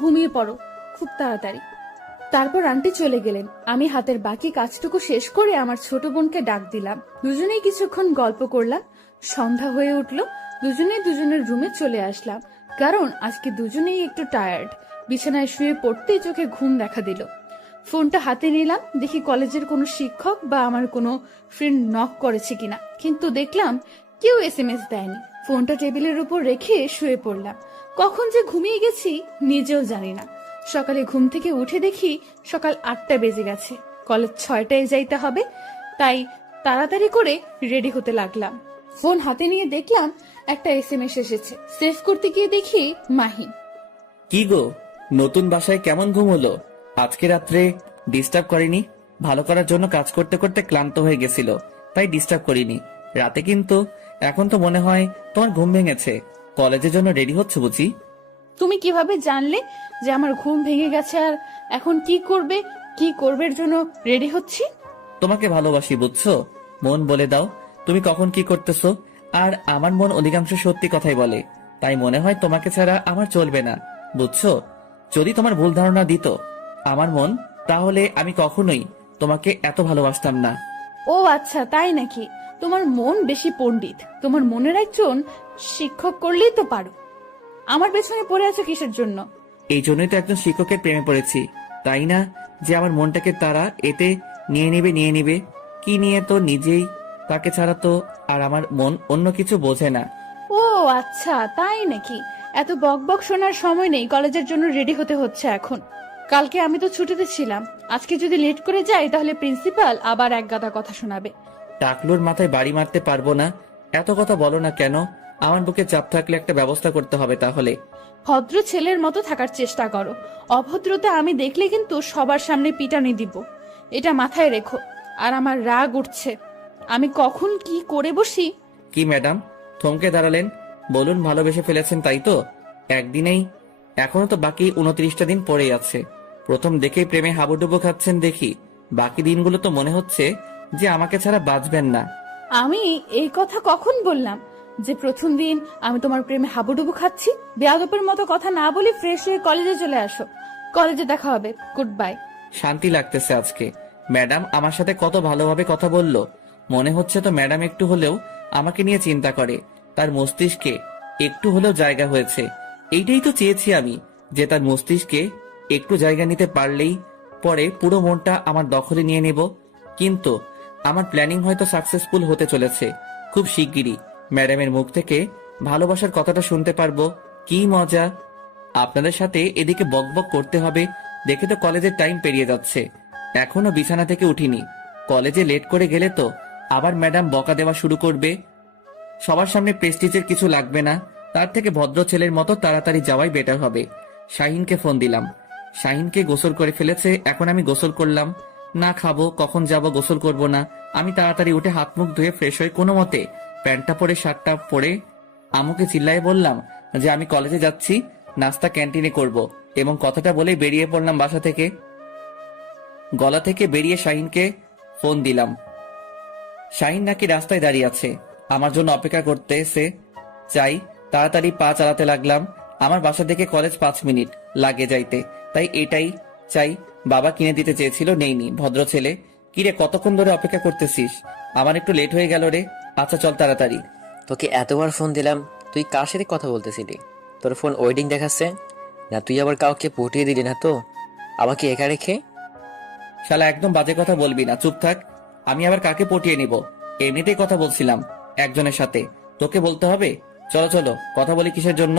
ঘুমিয়ে পড়ো খুব তাড়াতাড়ি। তারপর আন্টি চলে গেলেন। আমি হাতের বাকি কাজটুকু শেষ করে আমার ছোট বোনকে ডাক দিলাম। দুজনেই কিছুক্ষণ গল্প করলাম। সন্ধ্যা হয়ে উঠলো, দুজনেই দুজনের রুমে চলে আসলাম, কারণ আজকে দুজনেই একটু টায়ার্ড। বিছানায় শুয়ে পড়তেই চোখে ঘুম দেখা দিল। ফোনটা হাতে নিলাম, দেখি কলেজের কোনো শিক্ষক বা আমার কোনো ফ্রেন্ড নক করেছে কিনা, কিন্তু দেখলাম কেউ এসএমএস দেয়নি। ফোনটা টেবিলের উপর রেখে শুয়ে পড়লাম। কখন যে ঘুমিয়ে গেছি নিজেও জানি না। সকালে ঘুম থেকে উঠে দেখি সকাল 8টা বেজে গেছে, কলেজ 6টায় যাইতে হবে। তাই তাড়াতাড়ি করে রেডি হতে লাগলাম। ফোন হাতে নিয়ে দেখলাম একটা এসএমএস এসেছে। সেভ করতে গিয়ে দেখি মাহিন। কি গো, নতুন বাসায় কেমন ঘুম হলো? আজকে রাত্রে ডিস্টার্ব করিনি? ভালো করার জন্য কাজ করতে করতে ক্লান্ত হয়ে গেছিল, তাই ডিস্টার্ব করিনি রাতে। কিন্তু এখন তো মনে হয় তোমার ঘুম ভেঙেছে। কলেজের জন্য রেডি হচ্ছে বুঝি? তুমি কিভাবে জানলে যে আমার ঘুম ভেঙে গেছে আর এখন কি করবের জন্য রেডি হচ্ছি? তোমাকে ভালোবাসি বুঝছো, মন বলে দাও তুমি কখন কি করতেছো। আর আমার মন অধিকাংশ সত্যি কথাই বলে, তাই মনে হয় তোমাকে ছাড়া আমার চলবে না, বুঝছো? যদি তোমার ভুল ধারণা দিত আমার মন, তাহলে আমি কখনোই তোমাকে এত ভালোবাসতাম না। ও আচ্ছা, তাই নাকি? তোমার মন বেশি পণ্ডিত, তোমার মনের একজন শিক্ষক করলেই তো পারো। আমার পেছনে পড়ে আছো কিসের জন্য? এই জন্যই তো একজন শিক্ষকের প্রেমে পড়েছি, তাই না? যে আমার মনটাকে তারা এতে নিয়ে নিবে কি নিয়ে তো নিজেই, তাকে ছাড়া তো আর আমার মন অন্য কিছু বোঝে না। ও আচ্ছা, তাই নাকি? এত বকবক শোনার সময় নেই, কলেজের জন্য রেডি হতে হচ্ছে এখন। কালকে আমি তো ছুটিতে ছিলাম, আজকে যদি লেট করে যাই তাহলে প্রিন্সিপাল আবার এক গাদা কথা শোনাবে। টাকলুর মাথায় বাড়ি মারতে পারবো না, এত কথা বলো না কেন? আমার বুকে চাপ থাকলে একটা ব্যবস্থা করতে হবে তাহলে। ভদ্র ছেলের মতো থাকার চেষ্টা করো, অভদ্রতা আমি দেখলে কিন্তু সবার সামনে পিটানি দিব, এটা মাথায় রেখো। আর আমার রাগ উঠছে, আমি কখন কি করে বসি। কি ম্যাডাম, থমকে দাঁড়ালেন? বলুন, ভালোবেসে ফেলেছেন তাই তো? একদিনেই? এখনো তো বাকি 29টা দিন পড়েই আছে। প্রথম দেখেই প্রেমে হাবুডুবু খাচ্ছেন দেখি, বাকি দিনগুলো তো মনে হচ্ছে যে আমাকে ছাড়া বাঁচবেন না। আমি এই কথা কখন বললাম যে প্রথম দিন আমি তোমার প্রেমে হাবুডুবু খাচ্ছি? বেয়াদবের মতো কথা না বলি ফ্রেশ হয়ে কলেজে চলে আসো, কলেজে দেখা হবে। Good bye. শান্তি লাগতেছে আজকে। ম্যাডাম আমার সাথে কত ভালোভাবে কথা বললো, মনে হচ্ছে তো ম্যাডাম একটু হলেও আমাকে নিয়ে চিন্তা করে, তার মস্তিষ্কে একটু হলেও জায়গা হয়েছে। এইটাই তো চেয়েছি আমি, যে তার মস্তিষ্কে একটু জায়গা নিতে পারলেই পরে পুরো মনটা আমার দখলে নিয়ে নেব। কিন্তু আমার প্ল্যানিং হয়তো সাকসেসফুল হতে চলেছে। খুব শিগগিরই ম্যাডামের মুখ থেকে ভালোবাসার কথাটা শুনতে পারবো। কি মজা! আপনাদের সাথে এদিকে বকবক করতে হবে দেখে তো কলেজের টাইম পেরিয়ে যাচ্ছে, এখনো বিছানা থেকে উঠিনি। কলেজে লেট করে গেলে তো আবার ম্যাডাম বকা দেওয়া শুরু করবে। সবার সামনে প্রেস্টিজের কিছু লাগবে না, তার থেকে ভদ্র ছেলের মতো তাড়াতাড়ি যাওয়াই বেটার হবে। শাহিনকে ফোন দিলাম। শাহিনকে গোসল করে ফেলেছে, এখন আমি গোসল করলাম না। খাবো কখন, যাব গোসল করব না। আমি তাড়াতাড়ি উঠে হাত মুখ ধুয়ে ফ্রেশ হয়ে কোনো মতে প্যান্টটা পরে শার্টটা পরে আমুকে চিল্লায় বললাম যে আমি কলেজে যাচ্ছি, নাস্তা ক্যান্টিনে করব, এবং কথাটা বলে বেরিয়ে পড়লাম বাসা থেকে। গলা থেকে বেরিয়ে শাহিনকে ফোন দিলাম। শাহিন নাকি রাস্তায় দাঁড়িয়ে আছে, আমার জন্য অপেক্ষা করতেছে। চাই তাড়াতাড়ি পা চালাতে লাগলাম। আমার বাসা থেকে কলেজ 5 মিনিট লাগে যাইতে, তাই এটাই চাই। বাবা কিনে দিতে চেয়েছিল, নেইনি। ভদ্র ছেলে। কিরে, কতক্ষণ ধরে অপেক্ষা করতেছিস? আমার একটু লেট হয়ে গেল রে। আচ্ছা চল তাড়াতাড়ি। তোকে এতবার ফোন দিলাম, তুই কার সাথে কথা বলতেছিলি? তোর ফোন ওয়েডিং দেখাচ্ছে না? তুই আবার কাউকে পটিয়ে দিলি না তো আমাকে একা রেখে? শালা একদম বাজে কথা বলবি না, চুপ থাক। আমি আবার কাকে পটিয়ে নিব? এমনিতেই কথা বলছিলাম একজনের সাথে, তোকে বলতে হবে? চলো চলো, কথা বলি কিসের জন্য?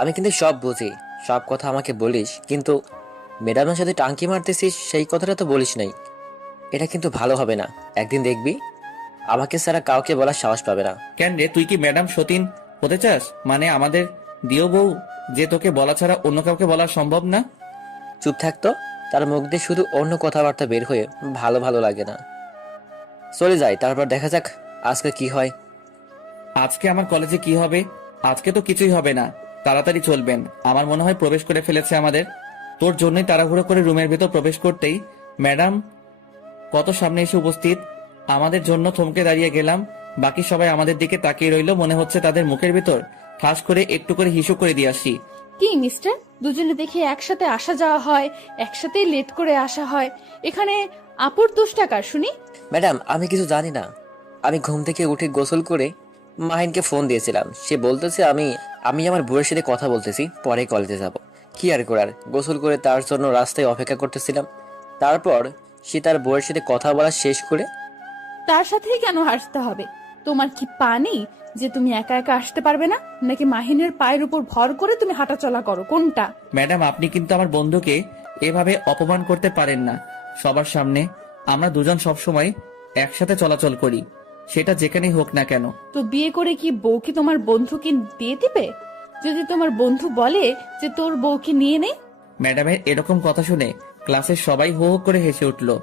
আমি কিন্তু সব বুঝি, সব কথা আমাকে বলিস, কিন্তু ম্যাডামের সাথে টাঙ্কি মারতেছিস সেই কথাটা তো বলিস নাই। এটা কিন্তু ভালো হবে না। একদিন দেখবি আমাকে ছাড়া কাউকে বলার সাহস পাবে না। কেন রে, তুই কি ম্যাডাম সতীন হতে চাস? মানে আমাদের দিও বউ, যে তোকে বলা ছাড়া অন্য কাউকে বলা সম্ভব না? চুপ থাকতো, তার মুখ দিয়ে শুধু অন্য কথাবার্তা বের হয়ে ভালো ভালো লাগে না। চলে যাই, তারপর দেখা যাক আজকে কি হয়। আজকে আমার কলেজে কি হবে? আজকে তো কিছুই হবে না, তাড়াতাড়ি চলবেন। আমার মনে হয় প্রবেশ করে ফেলেছে আমাদের। তোর জন্যই তাড়াহুড়ো করে রুমের ভেতর প্রবেশ করতেই ম্যাডাম কত সামনে এসে উপস্থিত। আমাদের জন্য থমকে দাঁড়িয়ে গেলাম। বাকি সবাই আমাদের দিকে তাকিয়ে রইল, মনে হচ্ছে তাদের মুখের ভেতর ঠাস করে একটু করে হিসু করে দিয়ে আসি। কি মিস্টার, দুজনে দেখে একসাথে আসা যাওয়া হয়, একসাথেই লেট করে আসা হয়, এখানে আপুর দোষ টাকার শুনি? ম্যাডাম, আমি কিছু জানি না। আমি ঘুম থেকে উঠে গোসল করে মাহিনকে ফোন দিয়েছিলাম। সে বলতেছে আমি আমি আমার বউয়ের সাথে কথা বলতেছি, পরে কলেজে যাব। কি আর করার, গোসল করে তার জন্য রাস্তায় অপেক্ষা করতেছিলাম। তারপর সে তার বউয়ের সাথে কথা বলা শেষ করে তার সাথেই কেন আসতে হবে? তোমার কি পা নেই যে তুমি একা একা আসতে পারবে না? নাকি মাহিনের পায়ের উপর ভর করে তুমি হাঁটাচলা করো? কোনটা? ম্যাডাম, আপনি কিন্তু আমার বন্ধুকে এভাবে অপমান করতে পারেন না সবার সামনে। আমরা দুজন সবসময় একসাথে চলাচল করি, সেটা যেখানেই হোক না কেন। তো বিয়ে করে কি বউ কি তোমার বন্ধুকে দিয়ে দিবে? যদি তোমার বন্ধু বলে যে তোর বউকে নিয়ে নে? ম্যাডামের এরকম কথা শুনে ক্লাসের সবাই হো হো করে হেসে উঠলো।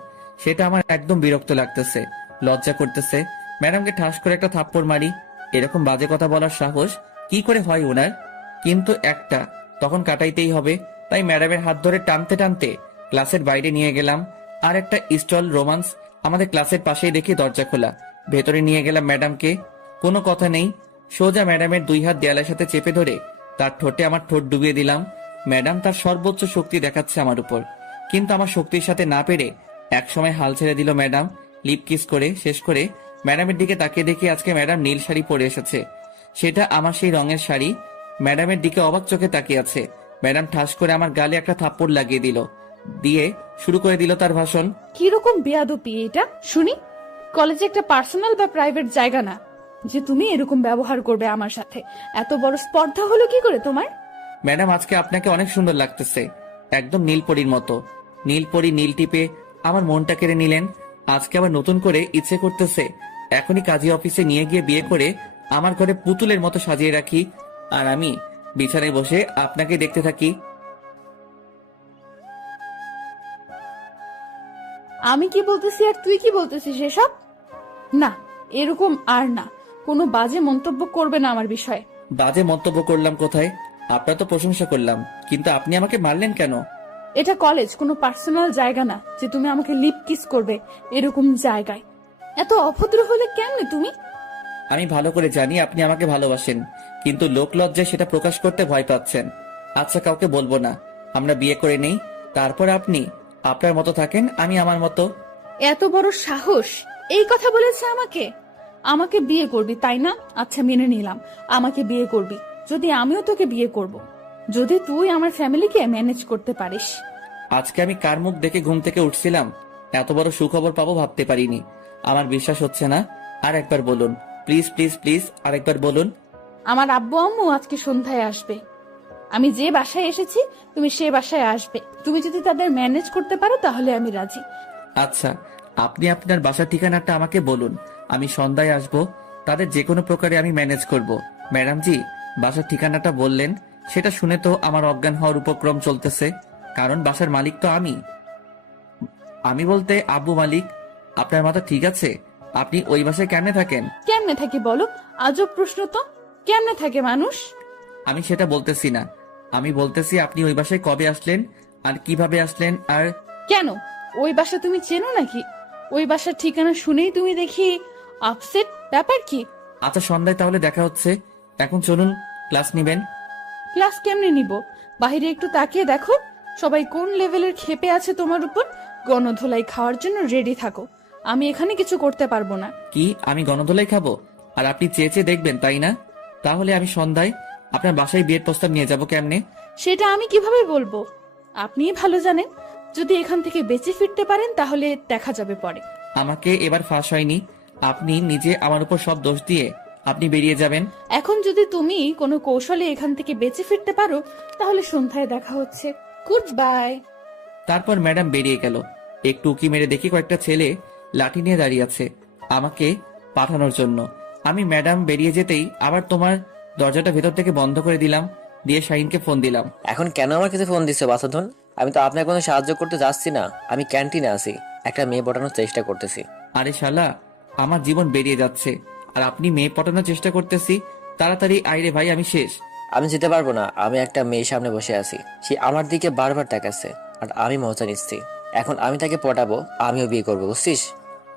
সেটা আমার একদম বিরক্ত লাগতেছে, লজ্জা করতেছে। ম্যাডামকে ঠাস করে একটা থাপ্পড় মারি। এরকম বাজে কথা বলার সাহস কি করে হয় ওনার? কিন্তু একটা তখন কাটাইতেই হবে, তাই ম্যাডামের হাত ধরে টানতে টানতে ক্লাসের বাইরে নিয়ে গেলাম। আর একটা স্টল রোমান্স আমাদের ক্লাসের পাশেই দেখি দরজা খোলা। ভেতরে নিয়ে গেলাম ম্যাডামকে। কোনো কথা নেই, সোজা ম্যাডামের দুই হাত দেয়ালের সাথে চেপে ধরে তার ঠোঁটে আমার ঠোঁট ডুবিয়ে দিলাম। ম্যাডাম তার সর্বোচ্চ শক্তি দেখাচ্ছে আমার উপর, কিন্তু আমার শক্তির সাথে না পেরে একসময় হাল ছেড়ে দিল ম্যাডাম। লিপ কিস করে শেষ করে ম্যাডামের দিকে তাকিয়ে দেখি আজকে ম্যাডাম নীল শাড়ি পরে এসেছে। সেটা আমার সেই রঙের শাড়ি। ম্যাডামের দিকে অবাক চোখে তাকিয়ে আছে। ম্যাডাম ঠাস করে আমার গালে একটা থাপ্পড় লাগিয়ে দিল, দিয়ে শুরু করে দিল তার ভাষণ। কিরকম বেয়াদবি এটা শুনি? কলেজে একটা পার্সোনাল বা প্রাইভেট জায়গা না যে তুমি এরকম ব্যবহার করবে আমার সাথে। এত বড় স্পর্ধা হলো কি করে তোমার? ম্যাডাম, আজকে আপনাকে অনেক সুন্দর লাগতেছে, একদম নীলপরীর মতো। নীলপরী নীল টিপে আমার মনটা কেড়ে নিলেন। আজকে আবার নতুন করে ইচ্ছে করতেছে এখনই কাজী অফিসে নিয়ে গিয়ে বিয়ে করে আমার ঘরে পুতুলের মতো সাজিয়ে রাখি, আর আমি বিছানায় বসে আপনাকে দেখতে থাকি। আমি কি বলতেছি আর তুই কি বলতেছিস এসব? না, এরকম আর না। কোনো বাজে মন্তব্য করবে না আমার বিষয়ে। বাজে মন্তব্য করলাম কোথায়? আপনার তো প্রশংসা করলাম, কিন্তু আপনি আমাকে মারলেন কেন? এটা কলেজ, কোনো পার্সোনাল জায়গা না যে তুমি আমাকে লিপ কিস করবে এরকম জায়গায়। এত অভদ্র হলে কেমনে তুমি? আমি ভালো করে জানি আপনি আমাকে ভালোবাসেন, কিন্তু লোক লজ্জায় সেটা প্রকাশ করতে ভয় পাচ্ছেন। আচ্ছা, কাউকে বলবো না, আমরা বিয়ে করে নেই, তারপর আপনি আপনার মতো থাকেন, আমি আমার মতো। এত বড় সাহস! এই কথা বলেছে আমাকে? আমাকে বিয়ে করবি তাই না? আচ্ছা, মেনে নিলাম আমাকে বিয়ে করবি। যদি আমিও তোকে বিয়ে করব, যদি তুই আমার ফ্যামিলিকে ম্যানেজ করতে পারিস। আজকে আমি কার মুখ দেখে ঘুম থেকে উঠছিলাম, এত বড় সুখবর পাবো ভাবতে পারিনি। আমার বিশ্বাস হচ্ছে না, আর একবার বলুন প্লিজ প্লিজ প্লিজ, আরেকবার বলুন। আমার আব্বু আম্মু আজকে সন্ধ্যায় আসবে। আমি যে বাসায় এসেছি তুমি সে বাসায় আসবে। তুমি যদি তাদের ম্যানেজ করতে পারো তাহলে আমি রাজি। আচ্ছা, আপনি আপনার বাসার ঠিকানাটা আমাকে বলুন, আমি সন্ধ্যায় আসবো। তাদের যে কোনো প্রকারে আমি ম্যানেজ করব। ম্যাডাম জি, বাসার ঠিকানাটা বললেন, সেটা শুনে তো আমার অজ্ঞান হওয়ার উপক্রম চলতেছে, কারণ বাসার মালিক তো আমি। আমি বলতে আব্বু মালিক। আপনার মাথা ঠিক আছে? আপনি ওই বাসায় কেমনে থাকেন? কেমনে থাকি বলো? আজব প্রশ্ন তো। কেমনে থাকে মানুষ? আমি সেটা বলতেছি না, আমি বলতেছি আপনি ওই বাসায় কবে আসলেন আর কিভাবে আসলেন। আর কেন, ওই বাসা তুমি চেনো নাকি? ওই বাসার ঠিকানা শুনেই তুমি দেখি আপসেট। ব্যাপার কি? আচ্ছা, সন্ধ্যায় তাহলে দেখা হচ্ছে। এখন চলুন, ক্লাস নিবেন। ক্লাস কেমনে নিব? বাইরে একটু তাকিয়ে দেখো সবাই কোন লেভেলের ক্ষেপে আছে তোমার উপর। গণধোলাই খাওয়ার জন্য রেডি থাকো। আমি এখানে কিছু করতে পারবো না। কি আমি গণধোলাই খাবো আর আপনি চেয়ে চেয়ে দেখবেন, তাই না? তাহলে আমি সন্ধ্যায় আপনার বাসায় বিয়ের প্রস্তাব নিয়ে যাব কেমনে? সেটা আমি কিভাবে বলবো? আপনিই ভালো জানেন। যদি এখান থেকে বেঁচে ফিরতে পারেন তাহলে দেখা যাবে পরে। আমাকে এবার ফাঁস হয়নি, আপনি নিজে আমার উপর সব দোষ দিয়ে আপনি বেরিয়ে যাবেন। এখন যদি তুমি কোনো কৌশলে এখান থেকে বেঁচে ফিরতে পারো তাহলে সন্ধ্যায় দেখা হচ্ছে। Good bye. তারপর ম্যাডাম বেরিয়ে গেল। একটু উকি মেরে দেখি কয়েকটা ছেলে লাঠি নিয়ে দাঁড়িয়ে আছে আমাকে পাঠানোর জন্য। আমি ম্যাডাম বেরিয়ে যেতেই আবার তোমার দরজাটা ভেতর থেকে বন্ধ করে দিলাম, দিয়ে শাহিনকে ফোন দিলাম। এখন কেন আমার কাছে ফোন দিচ্ছে বাসাধন? আমি তো আপনার কোনো সাহায্য করতে যাচ্ছি না, আমি ক্যান্টিনে আছি, একটা মেয়ে পটানোর চেষ্টা করতেছি। আরে শালা, আমার জীবন বেরিয়ে যাচ্ছে আর আপনি মেয়ে পটানোর চেষ্টা করতেছি। তাড়াতাড়ি আইরে ভাই, আমি শেষ। আমি যেতে পারবো না, আমি একটা মেয়ের সামনে বসে আছি, সে আমার দিকে বারবার তাকাচ্ছে আর আমি মজা নিচ্ছি। এখন আমি তাকে পটাবো, আমিও বিয়ে করবো, বুঝছিস?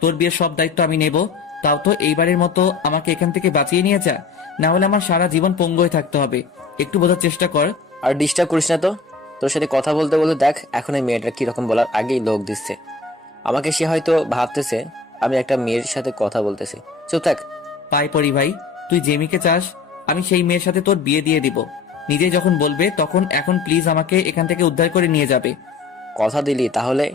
তোর বিয়ের সব দায়িত্ব আমি নেব, তাও তো এইবারের মতো আমাকে এখান থেকে বাঁচিয়ে নিয়ে যা, না হলে আমার সারা জীবন পঙ্গু হয়ে থাকতে হবে। একটু বোঝার চেষ্টা কর। আর ডিস্টার্ব করিস না তো। তোর সাথে কথা বলতে বলতে দেখ এখন এই মেয়েটা কিরকম বলার আগেই লোক দিচ্ছে আমাকে। সে হয়তো ভাবতেছে আমি একটা মেয়ের সাথে কথা বলতেছি। চুপ থাক। পাই পড়ি ভাই, তুই যে মেয়েকে চাস আমি সেই মেয়ের সাথে তোর বিয়ে দিয়ে দিব। নিজে যখন বলবে তখন। এখন প্লিজ আমাকে এখান থেকে উদ্ধার করে নিয়ে যাবে। কথা দিলি, তাহলে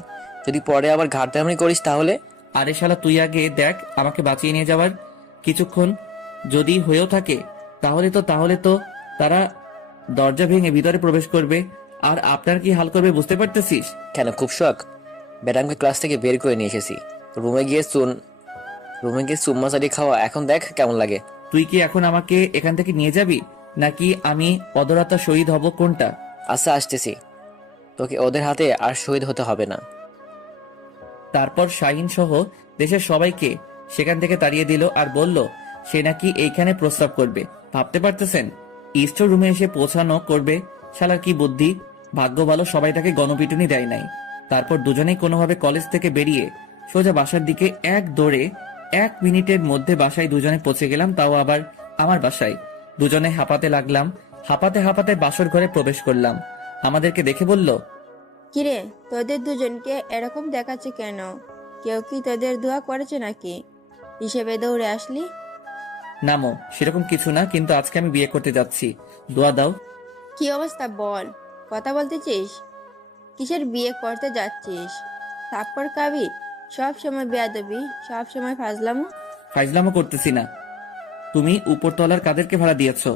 যদি পরে আবার ঘাটতামি করিস তাহলে? আরে শালা, তুই আগে দেখ আমাকে বাঁচিয়ে নিয়ে যাওয়ার কিছুক্ষণ যদি হয়েও থাকে তাহলে তো তারা দরজা ভেঙে ভিতরে প্রবেশ করবে আর আপনার কি হাল করবে বুঝতে পারতেছিস? কেন, খুব শখ? ম্যাডামকে ক্লাস থেকে বের করে নিয়ে এসেছি, রুমে গিয়ে চুম্মা চাটি খাওয়া, এখন দেখ কেমন লাগে। তুই কি এখন আমাকে এখান থেকে নিয়ে যাবি নাকি আমি অদরাতা শহীদ হব, কোনটা? আচ্ছা আসতেছি, তোকে ওদের হাতে আর শহীদ হতে হবে না। তারপর শাহিন সহ দেশের সবাইকে সেখান থেকে তাড়িয়ে দিল আর বলল সে নাকি এইখানে প্রস্তাব করবে। ভাবতে পারতেছেন স্টোর রুমে এসে পৌঁছানো করবে? শালার কি বুদ্ধি! ভাগ্য ভালো সবাই তাকে গণপিটুনি দেয় নাই। তারপর দুজনেই কোনোভাবে কলেজ থেকে বেরিয়ে সোজা বাসার দিকে এক দৌড়ে 1 মিনিটের মধ্যে বাসায় দুজনে পৌঁছে গেলাম, তাও আবার আমার বাসায়। দুজনে হাঁপাতে লাগলাম, হাঁপাতে হাঁপাতে বাসর ঘরে প্রবেশ করলাম। আমাদেরকে দেখে বলল, কিরে, তোদের দুজনকে এরকম দেখাচ্ছে কেন? কেউ কি তোদের দোয়া করেছে নাকি হিসেবে দৌড়ে আসলি? নামো, সেরকম কিছু না, কিন্তু আজকে আমি বিয়ে করতে যাচ্ছি, দোয়া দাও। কি অবস্থা বল, কথা বলতেছিস? কিসের বিয়ে করতে যাচ্ছিস? থাপ্পড় খাবি? সব সময় বেয়াদবি, সব সময় ফাজলামো। ফাইজলামও করতেছি না। তুমি উপরতলার কাদেরকে ভাড়া দিয়েছো?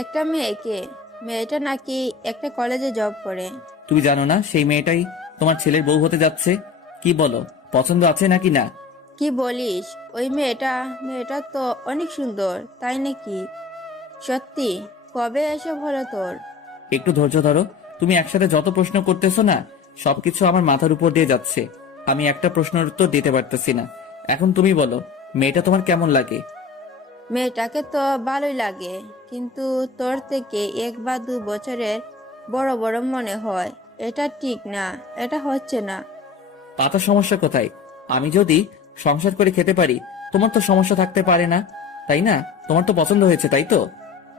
একটা মেয়েকে, মেয়েটা নাকি একটা কলেজে জব করে। তুমি জানো না সেই মেয়েটাই তোমার ছেলের বউ হতে যাচ্ছে? কি বলো, পছন্দ আছে নাকি না? কি বলিস? ওই মেয়েটা তো অনেক সুন্দর, তাই নাকি? সত্যি? কবে এসব হলো তোর? একটু ধৈর্য ধরো। তুমি একসাথে যত প্রশ্ন করতেছো না, সবকিছু আমার মাথার উপর দিয়ে যাচ্ছে। আমি একটা প্রশ্নের উত্তর দিতে পারতেছি না। এখন তুমি বলো, মেয়েটা তোমার কেমন লাগে? মেয়েটাকে তো ভালোই লাগে, কিন্তু তোর থেকে 1 বা 2 বছরের বড় বড় মনে হয়। এটা ঠিক না, এটা হচ্ছে না। তাতে সমস্যা কোথায়? আমি যদি সংসার করে খেতে পারি, তোমার তো সমস্যা থাকতে পারে না, তাই না? তোমার তো পছন্দ হয়েছে, তাই তো?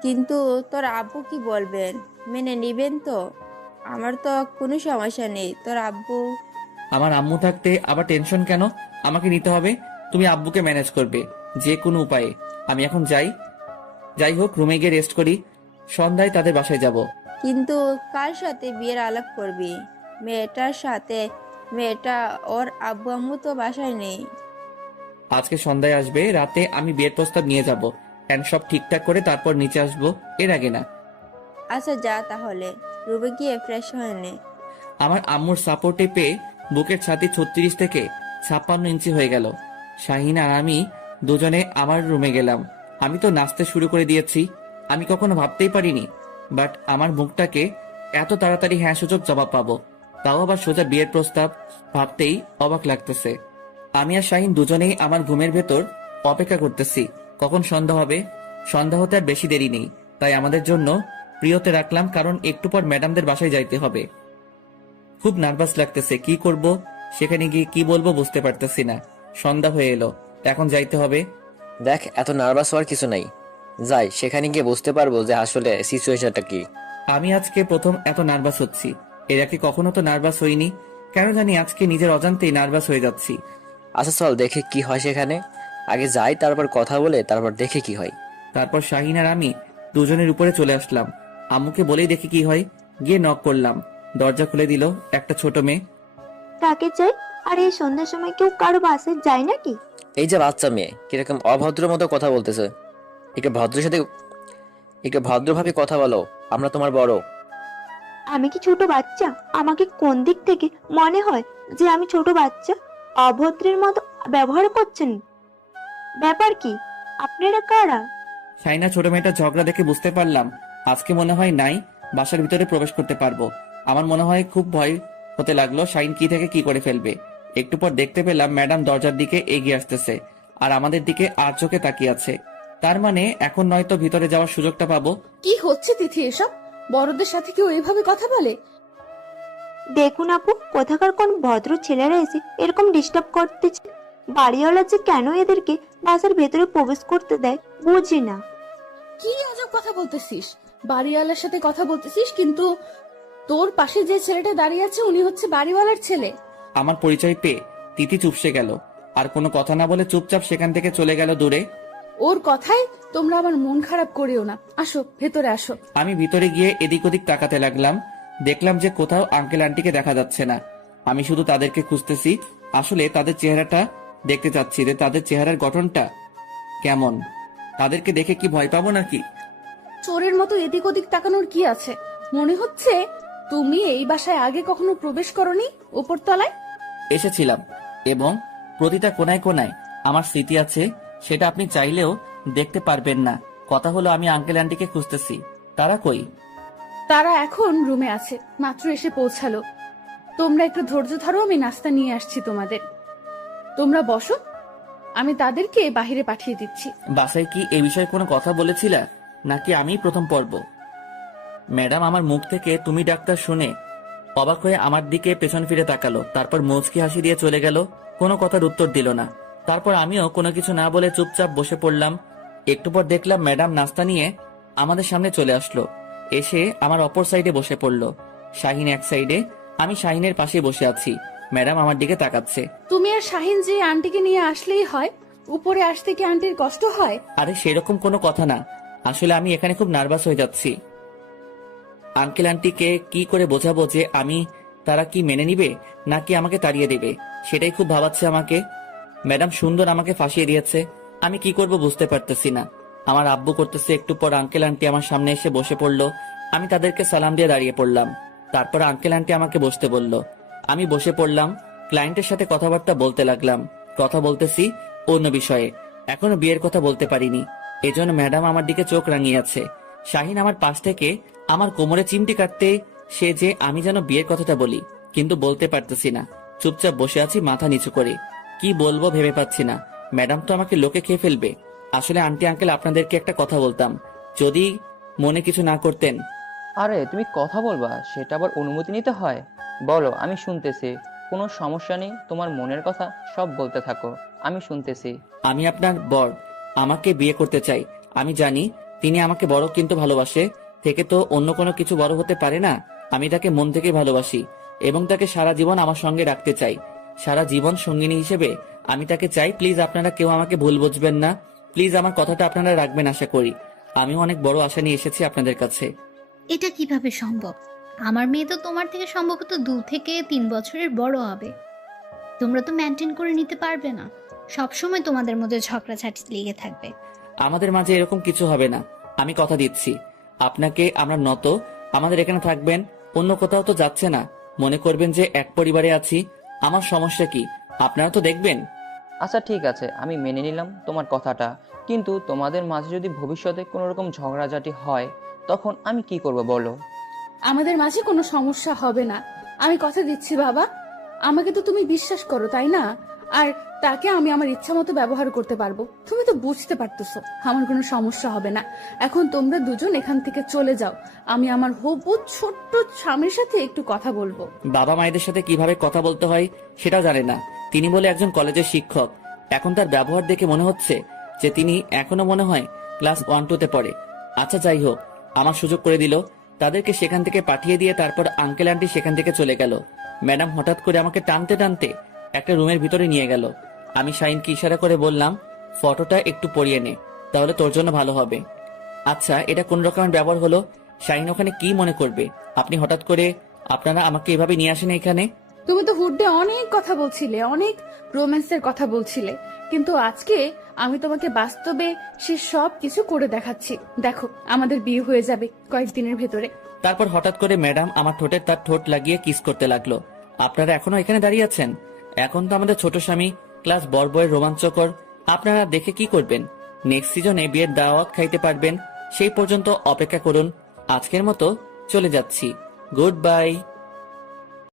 কিন্তু তোর আব্বু কি বলবেন? মেনে নিবেন তো? আমার তো কোনো সমস্যা নেই, তোর আব্বু। আমার আম্মু থাকতে আবার টেনশন কেন? আমাকে নিতে হবে। তুমি আব্বুকে ম্যানেজ করবে যে কোনো উপায়ে। আমি এখন যাই হোক, রুমে গিয়ে রেস্ট করি, সন্ধ্যায় তাদের বাসায় যাব। কিন্তু কার সাথে বিয়ের আলাপ করবি? মেয়েটার সাথে? মেয়েটা ওর আব্বু আম্মু তো বাসায় নেই। আজকে সন্ধ্যায় আসবে, রাতে আমি বিয়ের প্রস্তাব নিয়ে যাব এন্ড সব ঠিকঠাক করে তারপর নিচে আসবো, এর আগে না। আচ্ছা যা তাহলে, রুমে গিয়ে ফ্রেশ হয়ে নে। আমার আম্মুর সাপোর্টে পেয়ে বুকের ছাতি 36 থেকে 56 ইঞ্চি হয়ে গেল। শাহিন আর আমি দুজনে আমার রুমে গেলাম। আমি তো নাচতে শুরু করে দিয়েছি। আমি কখনো ভাবতেই পারিনি বাট আমার মুখটাকে এত তাড়াতাড়ি হ্যাঁ সূচক জবাব পাবো, তাও আবার সোজা বিয়ের প্রস্তাব। ভাবতেই অবাক লাগতেছে। আমি আর শাহিন দুজনেই আমার ঘুমের ভেতর অপেক্ষা করতেছি কখন সন্ধ্যা হবে। সন্ধ্যা হতে আর বেশি দেরি নেই, তাই আমাদের জন্য প্রিয়তে রাখলাম, কারণ একটু পর ম্যাডামদের বাসায় যাইতে হবে। খুব নার্ভাস লাগতেছে, কি করব, সেখানে গিয়ে কি বলবো বুঝতে পারতেছি না। সন্ধ্যা হয়ে এলো, এখন যাইতে হবে। দেখ, এত নার্ভাস হওয়ার কিছু নাই, যাই, সেখানে গিয়ে বুঝতে পারবো যে আসলে সিচুয়েশনটা কি। আমি আজকে প্রথম এত নার্ভাস হচ্ছি, এর আগে কখনো তো নার্ভাস হইনি। কেন জানি আজকে নিজের অজান্তেই নার্ভাস হয়ে যাচ্ছি। আচ্ছা চল দেখে কি হয় সেখানে। আগে যাই, তারপর কথা বলে তারপর দেখে কি হয়। তারপর শাহিন আর আমি দুজনের উপরে চলে আসলাম। আম্মুকে বলেই দেখি কি হয়। গিয়ে নক করলাম, দরজা খুলে দিল একটা ছোট মেয়ে। কাকে চাই? আর এই সন্ধ্যার সময় কেউ কারো বাসায় যায় নাকি? এই যে বাচ্চা মেয়ে কিরকম অভদ্র মতো কথা বলতেছে, একটু ভদ্রের সাথে একটু ভদ্রভাবে কথা বলো, আমরা তোমার বড়। আমি কি ছোট বাচ্চা? আমাকে কোন দিক থেকে মনে হয় যে আমি ছোট বাচ্চা? অভদ্রের মতো ব্যবহার করছেন। ব্যাপার কি? আপনারা কারা? শাইনা ছোট মেয়েটা ঝগড়া দেখে বুঝতে পারলাম আজকে মনে হয় নাই বাসার ভিতরে প্রবেশ করতে পারবো। আমার মনে হয় খুব ভয় হতে লাগলো শাইন কি থেকে কি করে ফেলবে। একটু পর দেখতে পেলাম ম্যাডাম দরজার দিকে এগিয়ে আসতেছে আর আমাদের দিকে আর চোখে তাকিয়ে আছে। তার মানে এখন নয়তো ভিতরে যাওয়ার সুযোগটা পাবো। কি হচ্ছে তিথি এসব? বড়দের সাথে কেউ এভাবে কথা বলে? দেখুন আপু, কোথাকার কোন ভদ্র ছেলেরা এসে এরকম ডিস্টার্ব করতেছে। বাড়িওয়ালা যে কেন এদেরকে বাসার ভেতরে প্রবেশ করতে দেয় বুঝি না। কি আজব কথা বলতেছিস? বাড়িওয়ালার সাথে কথা বলতেছিস, কিন্তু তোর পাশে যে ছেলেটা দাঁড়িয়ে আছে উনি হচ্ছে বাড়িওয়ালার ছেলে। আমার পরিচয় পেয়ে তিথি চুপসে গেল আর কোনো কথা না বলে চুপচাপ সেখান থেকে চলে গেল দূরে। ওর কথায় তোমরা আমার মন খারাপ করিও না। আসো, ভেতরে আসো। আমি ভিতরে গিয়ে এদিক ওদিক তাকাতে লাগলাম। দেখলাম যে কোথাও আঙ্কেল আন্টিকে দেখা যাচ্ছে না। আমি শুধু তাদেরকে খুঁজতেছি। আসলে তাদের চেহারাটা দেখতে চাচ্ছি যে তাদের চেহারার গঠনটা কেমন। তাদেরকে দেখে কি ভয় পাবো নাকি? চোরের মতো এদিক ওদিক তাকানোর কি আছে? মনে হচ্ছে তুমি এই বাসায় আগে কখনো প্রবেশ করনি। উপরতলায় এসেছিলাম এবং প্রতিটা কোনায় কোনায় আমার স্মৃতি আছে, সেটা আপনি চাইলেও দেখতে পারবেন না। কথা হলো আমি আঙ্কেল আন্টিকে খুঁজতেছি। তারা কই? তারা এখন রুমে আছে, মাত্র এসে পৌঁছালো। তোমরা একটু ধৈর্য ধরো, আমি নাস্তা নিয়ে আসছি তোমাদের। তোমরা বসো, আমি তাদেরকে বাহিরে পাঠিয়ে দিচ্ছি। বাসায় কি এ বিষয়ে কোনো কথা বলেছিলা নাকি আমি প্রথম পর্ব? ম্যাডাম আমার মুখ থেকে তুমি ডাক্তার শুনে অবাক হয়ে আমার দিকে পেছন ফিরে তাকালো, তারপর মুচকি হাসি দিয়ে চলে গেল। কোনো কথার উত্তর দিল না। তারপর আমিও কোনো কিছু না বলে চুপচাপ বসে পড়লাম। একটু পর দেখলাম ম্যাডাম নাস্তা নিয়ে আমাদের সামনে চলে আসলো। এসে আমার অপর সাইডে বসে পড়লো। শাহিন এক সাইডে, আমি শাহিনের পাশে বসে আছি। ম্যাডাম আমার দিকে তাকাচ্ছে। তুমি আর শাহিন যে আন্টিকে নিয়ে আসলেই হয়, উপরে আসতে কি আন্টির কষ্ট হয়? আরে সেরকম কোনো কথা না, আসলে আমি এখানে খুব নার্ভাস হয়ে যাচ্ছি। আঙ্কেল আন্টিকে কি করে বোঝাবো যে আমি, তারা কি মেনে নিবে নাকি আমাকে তাড়িয়ে দেবে, সেটাই খুব ভাবাচ্ছে আমাকে। ম্যাডাম সুন্দর আমাকে ফাঁসিয়ে দিয়েছে, আমি কি করব বুঝতে পারতেছি না। আমার আব্বু করতেছে, একটু পর আঙ্কেল আন্টি আমার সামনে এসে বসে পড়লো। আমি তাদেরকে সালাম দিয়ে দাঁড়িয়ে পড়লাম। তারপর আঙ্কেল আন্টি আমাকে বসতে বলল। আমি বসে পড়লাম, ক্লায়েন্টের সাথে কথাবার্তা বলতে লাগলাম। কথা বলতেছি অন্য বিষয়ে, এখনো বিয়ের কথা বলতে পারিনি, এজন্য ম্যাডাম আমার দিকে চোখ রাঙিয়ে আছে। শাহিন আমার পাশ থেকে আমার কোমরে চিমটি কাটতে সে যে আমি যেন বিয়ের কথাটা বলি, কিন্তু বলতে পারতেছি না। চুপচাপ বসে আছি মাথা নিচু করে, কি বলবো ভেবে পাচ্ছি না। ম্যাডাম তো আমাকে লোকে খেয়ে ফেলবে। আসলে আন্টি আঙ্কেল আপনাদেরকে একটা কথা বলতাম, যদি মনে কিছু না করতেন। আরে তুমি কথা বলবা, সেটা আবার অনুমতি নিতে হয়? বলো, আমি শুনতেছি। কোনো সমস্যা নেই, তোমার মনের কথা সব বলতে থাকো, আমি শুনতেছি। আমি আপনার বর, আমাকে বিয়ে করতে চাই। আমি জানি তিনি আমাকে বড়, কিন্তু ভালোবাসে থেকে তো অন্য কোনো কিছু বড় হতে পারে না। আমি তাকে মন থেকে ভালোবাসি এবং তাকে সারা জীবন আমার সঙ্গে রাখতে চাই। সারা জীবন সঙ্গিনী হিসেবে আমি তাকে চাই। প্লিজ আপনারা কেউ আমাকে ভুল বুঝবেন না। প্লিজ আমার কথাটা আপনারা রাখবেন আশা করি। আমিও অনেক বড় আশা নিয়ে এসেছি আপনাদের কাছে। এটা কিভাবে সম্ভব? আমার মেয়ে তো তোমার থেকে সম্ভবত 2 থেকে 3 বছরের বড় হবে। তোমরা তো মেনটেন করে নিতে পারবে না। সব সময় তোমাদের মধ্যে ঝগড়াঝাটি লেগে থাকবে। আমাদের মাঝে এরকম কিছু হবে না, আমি কথা দিচ্ছি আপনাকে। আমরা নত, আমাদের এখানে থাকবেন, অন্য কোথাও তো যাচ্ছে না। মনে করবেন যে এক পরিবারে আছি। আমার সমস্যা কি আপনারা তো দেখবেন। আচ্ছা ঠিক আছে, আমি মেনে নিলাম তোমার কথাটা, কিন্তু তোমাদের মাঝে যদি ভবিষ্যতে কোনো রকম ঝগড়াঝাটি হয় তখন আমি কি করব বলো? আমাদের মাঝে কোনো সমস্যা হবে না, আমি কথা দিচ্ছি বাবা। আমাকে তো তুমি বিশ্বাস করো, তাই না? আর তাকে আমি আমার ইচ্ছা মতো ব্যবহার করতে পারবো। তুমি তো বুঝতে পারতেছো আমার কোনো সমস্যা হবে না। এখন তোমরা দুজন এখান থেকে চলে যাও, আমি আমার হবু ছোট্ট স্বামীর সাথে একটু কথা বলবো। বাবা মায়েদের সাথে কিভাবে কথা বলতে হয় সেটাও জানে না। তিনি বলে একজন কলেজের শিক্ষক। এখন তার ব্যবহার দেখে মনে হচ্ছে যে তিনি এখনো মনে হয় ক্লাস 1-2-তে পড়ে। আচ্ছা যাই হোক, আমার সুযোগ করে দিল। তাদেরকে সেখান থেকে পাঠিয়ে দিয়ে তারপর আঙ্কেল আন্টি সেখান থেকে চলে গেল। ম্যাডাম হঠাৎ করে আমাকে টানতে টানতে একটা রুমের ভিতরে নিয়ে গেল। আমি শাহিনকে ইশারা করে বললাম, ফটোটা একটু পরিয়ে নে, তাহলে তোর জন্য ভালো হবে। আচ্ছা, এটা কোন রকমের ব্যবহার হলো? শাহিন ওখানে কি মনে করবে? আপনি হঠাৎ করে আপনারা আমাকে এভাবে নিয়ে আসেন এখানে? তুমি তো হুডে অনেক কথা বলছিলে, অনেক রোম্যান্সের কথা বলছিলে, কিন্তু আজকে আমি তোমাকে বাস্তবে সে সব কিছু করে দেখাচ্ছি। দেখো, আমাদের বিয়ে হয়ে যাবে কয়েকদিনের ভেতরে। তারপর হঠাৎ করে ম্যাডাম আমার ঠোঁটে তার ঠোঁট লাগিয়ে কিস করতে লাগলো। আপনারা এখনো এখানে দাঁড়িয়ে আছেন? এখন তো আমাদের ছোট স্বামী ক্লাস বড় রোমাঞ্চকর। আপনারা দেখে কি করবেন? নেক্সট সিজনে বিয়ের দাওয়াত খাইতে পারবেন, সেই পর্যন্ত অপেক্ষা করুন। আজকের মতো চলে যাচ্ছি, গুড বাই।